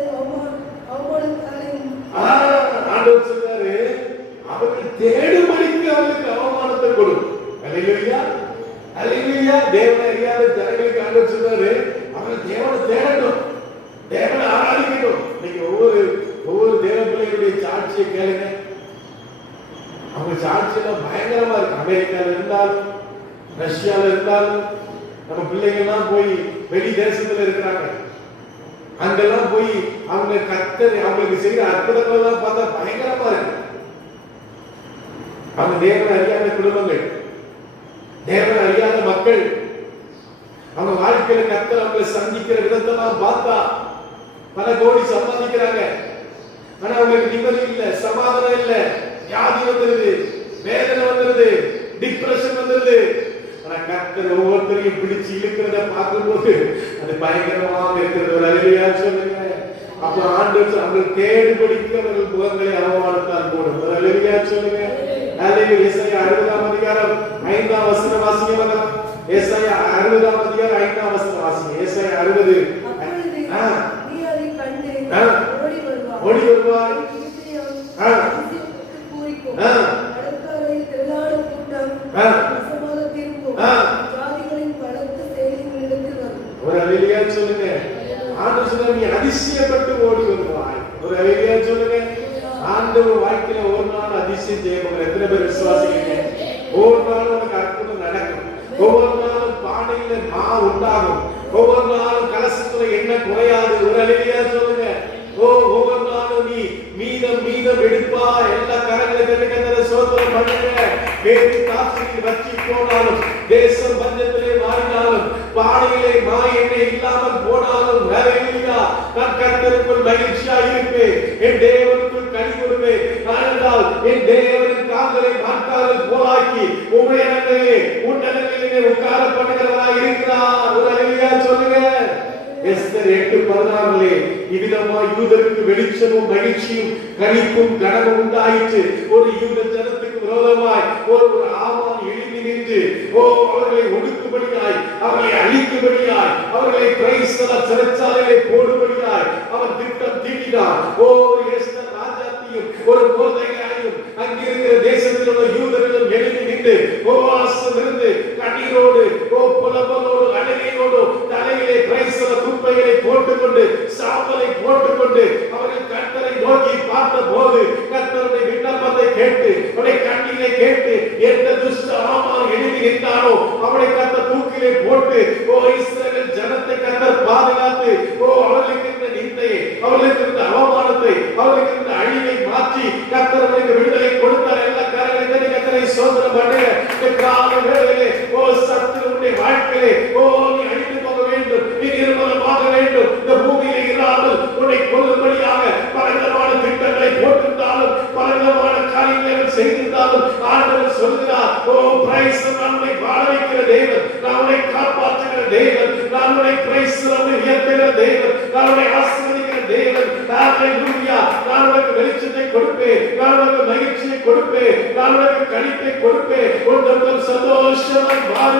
அவமானத்தாலும் ஆண்டவர் சொல்றாரு, அவர்கள் தேடும்படிக்கு அவர்களுக்கு அவமானத்தை கொடு. ஹalleluya, ஹalleluya. தேவனை அறியாத ஜனங்களுக்கு ஆண்டவர் சொல்றாரு, அவர்கள் தேவனை தேடணும், தேவனை ஆராதிக்கணும். நீங்க ஒவ்வொரு தேவ பிள்ளைகளுடைய சாட்சியை கேளுங்க. அவங்க சாட்சியெல்லாம் பயங்கரமா இருக்கு. அமெரிக்கால இருந்தாலும், ரஷ்யால இருந்தாலும், நம்ம பிள்ளைங்கள்லாம் போய் வெளி தேசத்துல இருக்கிறாங்க. அங்கெல்லாம் போய் அவங்க கர்த்தர் அவங்களுக்கு செய்யற அற்புதங்கள் எல்லாம் பார்த்தா பயங்கரமா இருக்கு. அவங்க தேவனை அறியாத குடும்பங்கள், தேவனை அறியாத மக்கள், அவங்க வாழ்க்கையில கர்த்தர் அவங்களை சந்திக்கிற விதத்தெல்லாம் பார்த்தா பல கோடி சம்பாதிக்கிறாங்க. ஆனா அவங்களுக்கு நிம்மதி இல்ல, சமாதானம் இல்ல, வியாதி வந்துருது, வேதனை வந்துருது, டிப்ரெஷன் வந்துருது. ஆனா கர்த்தர் ஒவ்வொருத்தரையும் பிடிச்சு இழுக்கிறத பார்க்கும்போது அது பயங்கரமாக இருக்கிறது. ஒரு ஹalleluya சொல்லுங்க. அப்ப ஆண்டவர் அவர்கள் தேடும்படிக்கு அவர்கள் முகங்களை அவமானத்தால் போடும். ஒரு ஹalleluya சொல்லுங்க. ஹalleluya. ஏசாயா 60 அதிகாரம் 5 வசனம் வாசிங்க. ஏசாயா 60 அதிகாரம் 5 வசனம் வாசிங்க. ஏசாயா 60. நீ அதை கண்டு ஓடி வருவாய். பூரிக்கும் கடற்கரை திரளான கூட்டம் வசமாக திரும்பும். ஜாதிகளின் பலத்த சேனைகளிடத்தில் வரும். ஒரு ஹalleluya சொல்லுங்க. ஆண்டவர் சொல்றார், நீ அதிசயப்பட்டு ஓடி வருவாய். ஒரு ஹalleluya சொல்லுங்க. ஆண்டவர் வாழ்க்கையில ஒரு நாள் அதிசயம் செய்யணும். எத்தனை பேர் விசுவாசிக்கிறீங்க? ஒவ்வொரு நாளும் உனக்கு அற்புதம் நடக்கும். ஒவ்வொரு நாளும் பானையில மா உண்டாகும். ஒவ்வொரு நாளும் கலசத்துல என்ன குறையாது. ஒரு ஹalleluya சொல்லுங்க. ஒவ்வொரு நாளும் நீ மீதம் எடுப்பா. எல்லா கரங்களை கட்டுகிற சோதனை பண்ணுங்க. வேறு காற்றில் வற்றி போனாலும், தேசம் பஞ்சத்திலே மாறினாலும், பானையிலே எண்ணெய் இல்லாமல் போனாலும், ஹல்லேலூயா, நான் கர்த்தருக்குள் மகிழ்ச்சியா இருப்பேன், என் தேவனுக்குள் கனி கொடுப்பேன். ஆனால் என் தேவனின் கால்களை மாற்றாமல் போலாக்கி உம்முடைய உன்னதங்களிலே உட்கார பண்ணுகிறவராய் இருக்கிறார். ஒரு ஹல்லேலூயா சொல்லுங்க. எஸ்தர் 8:16 இவ்விதமாய் யூதருக்கு வெளிச்சமும் மகிழ்ச்சியும் கனிப்பும் கனமும் உண்டாயிற்று. ஒரு யூத ஜனத்துக்கு விரோதமாய் ஒரு ஆமான் எழுதி நின்று அவர்களை ஒடுக்கும்படியாய், அவர்களை அழிக்கும்படியாய், அவர்களை சிறைச்சாலையிலே போடும்படியாய் அவன் திட்டம் தீட்டினான். எஸ்தர் ராஜாத்தியும் ஒரு மோர்தெகாயும் அங்கிருக்கிற தேசத்தில் உள்ள யூதர்களும் எழுதி நின்று உபவாசம் இருந்து கண்ணீரோடு புலம்பலோடு அழுகையோடு தலையிலே குப்பைகளை போட்டுக்கொண்டு சாம்பலை போட்டுக்கொண்டு அவர்கள் கர்த்தரை நோக்கி பார்த்த போது கர்த்தருடைய விண்ணப்பத்தை கேட்டு அவருடைய கண்ணீரை கேட்டு எந்த துஷ்ட ஆமான் எழுதி நின்றானோ அவனை கர்த்தர் தூக்கிலே போட்டு இஸ்ரவேல் ஜனத்தை கர்த்தர் பாதுகாத்து அவர்களுக்கு இருந்த நிந்தையை, அவர்களுக்கு இருந்த அவமானத்தை, அவர்களுக்கு இருந்த அழிவை மாற்றி கர்த்தர் அவர்களுக்கு விடுதலை கொடுத்தார். எல்லா காரியங்களை கர்த்தரை சோதனை பண்ணுங்க. இந்த கால வேளையிலே சத்துருடைய வாழ்க்கையிலே நீ அழிந்து போக வேண்டும், நீ நிர்மலமாக வேண்டும், இந்த பூமியிலே இல்லாமல் உன்னை கொல்லும்படியாக பலவிதமான திட்டங்களை போட்டிருந்தாலும், பலவிதமான காரியங்களை செய்திருந்தாலும் ஆண்டவர் சொல்கிறார், நம்மை வாழ வைக்கிற தேவன், நம்மை காப்பாற்றுகிற தேவன், நம்மை உயர்த்துகிற தேவன், நம்மை ஆசீர்வதிக்கிற தேவன். ஹல்லேலூயா. நான் உனக்கு வெளிச்சத்தை கொடுப்பேன், நான் உனக்கு மகிழ்ச்சியை கொடுப்பேன், நான் உனக்கு கனிப்பை கொடுப்பேன், உன் சந்தோஷமாய் வாழ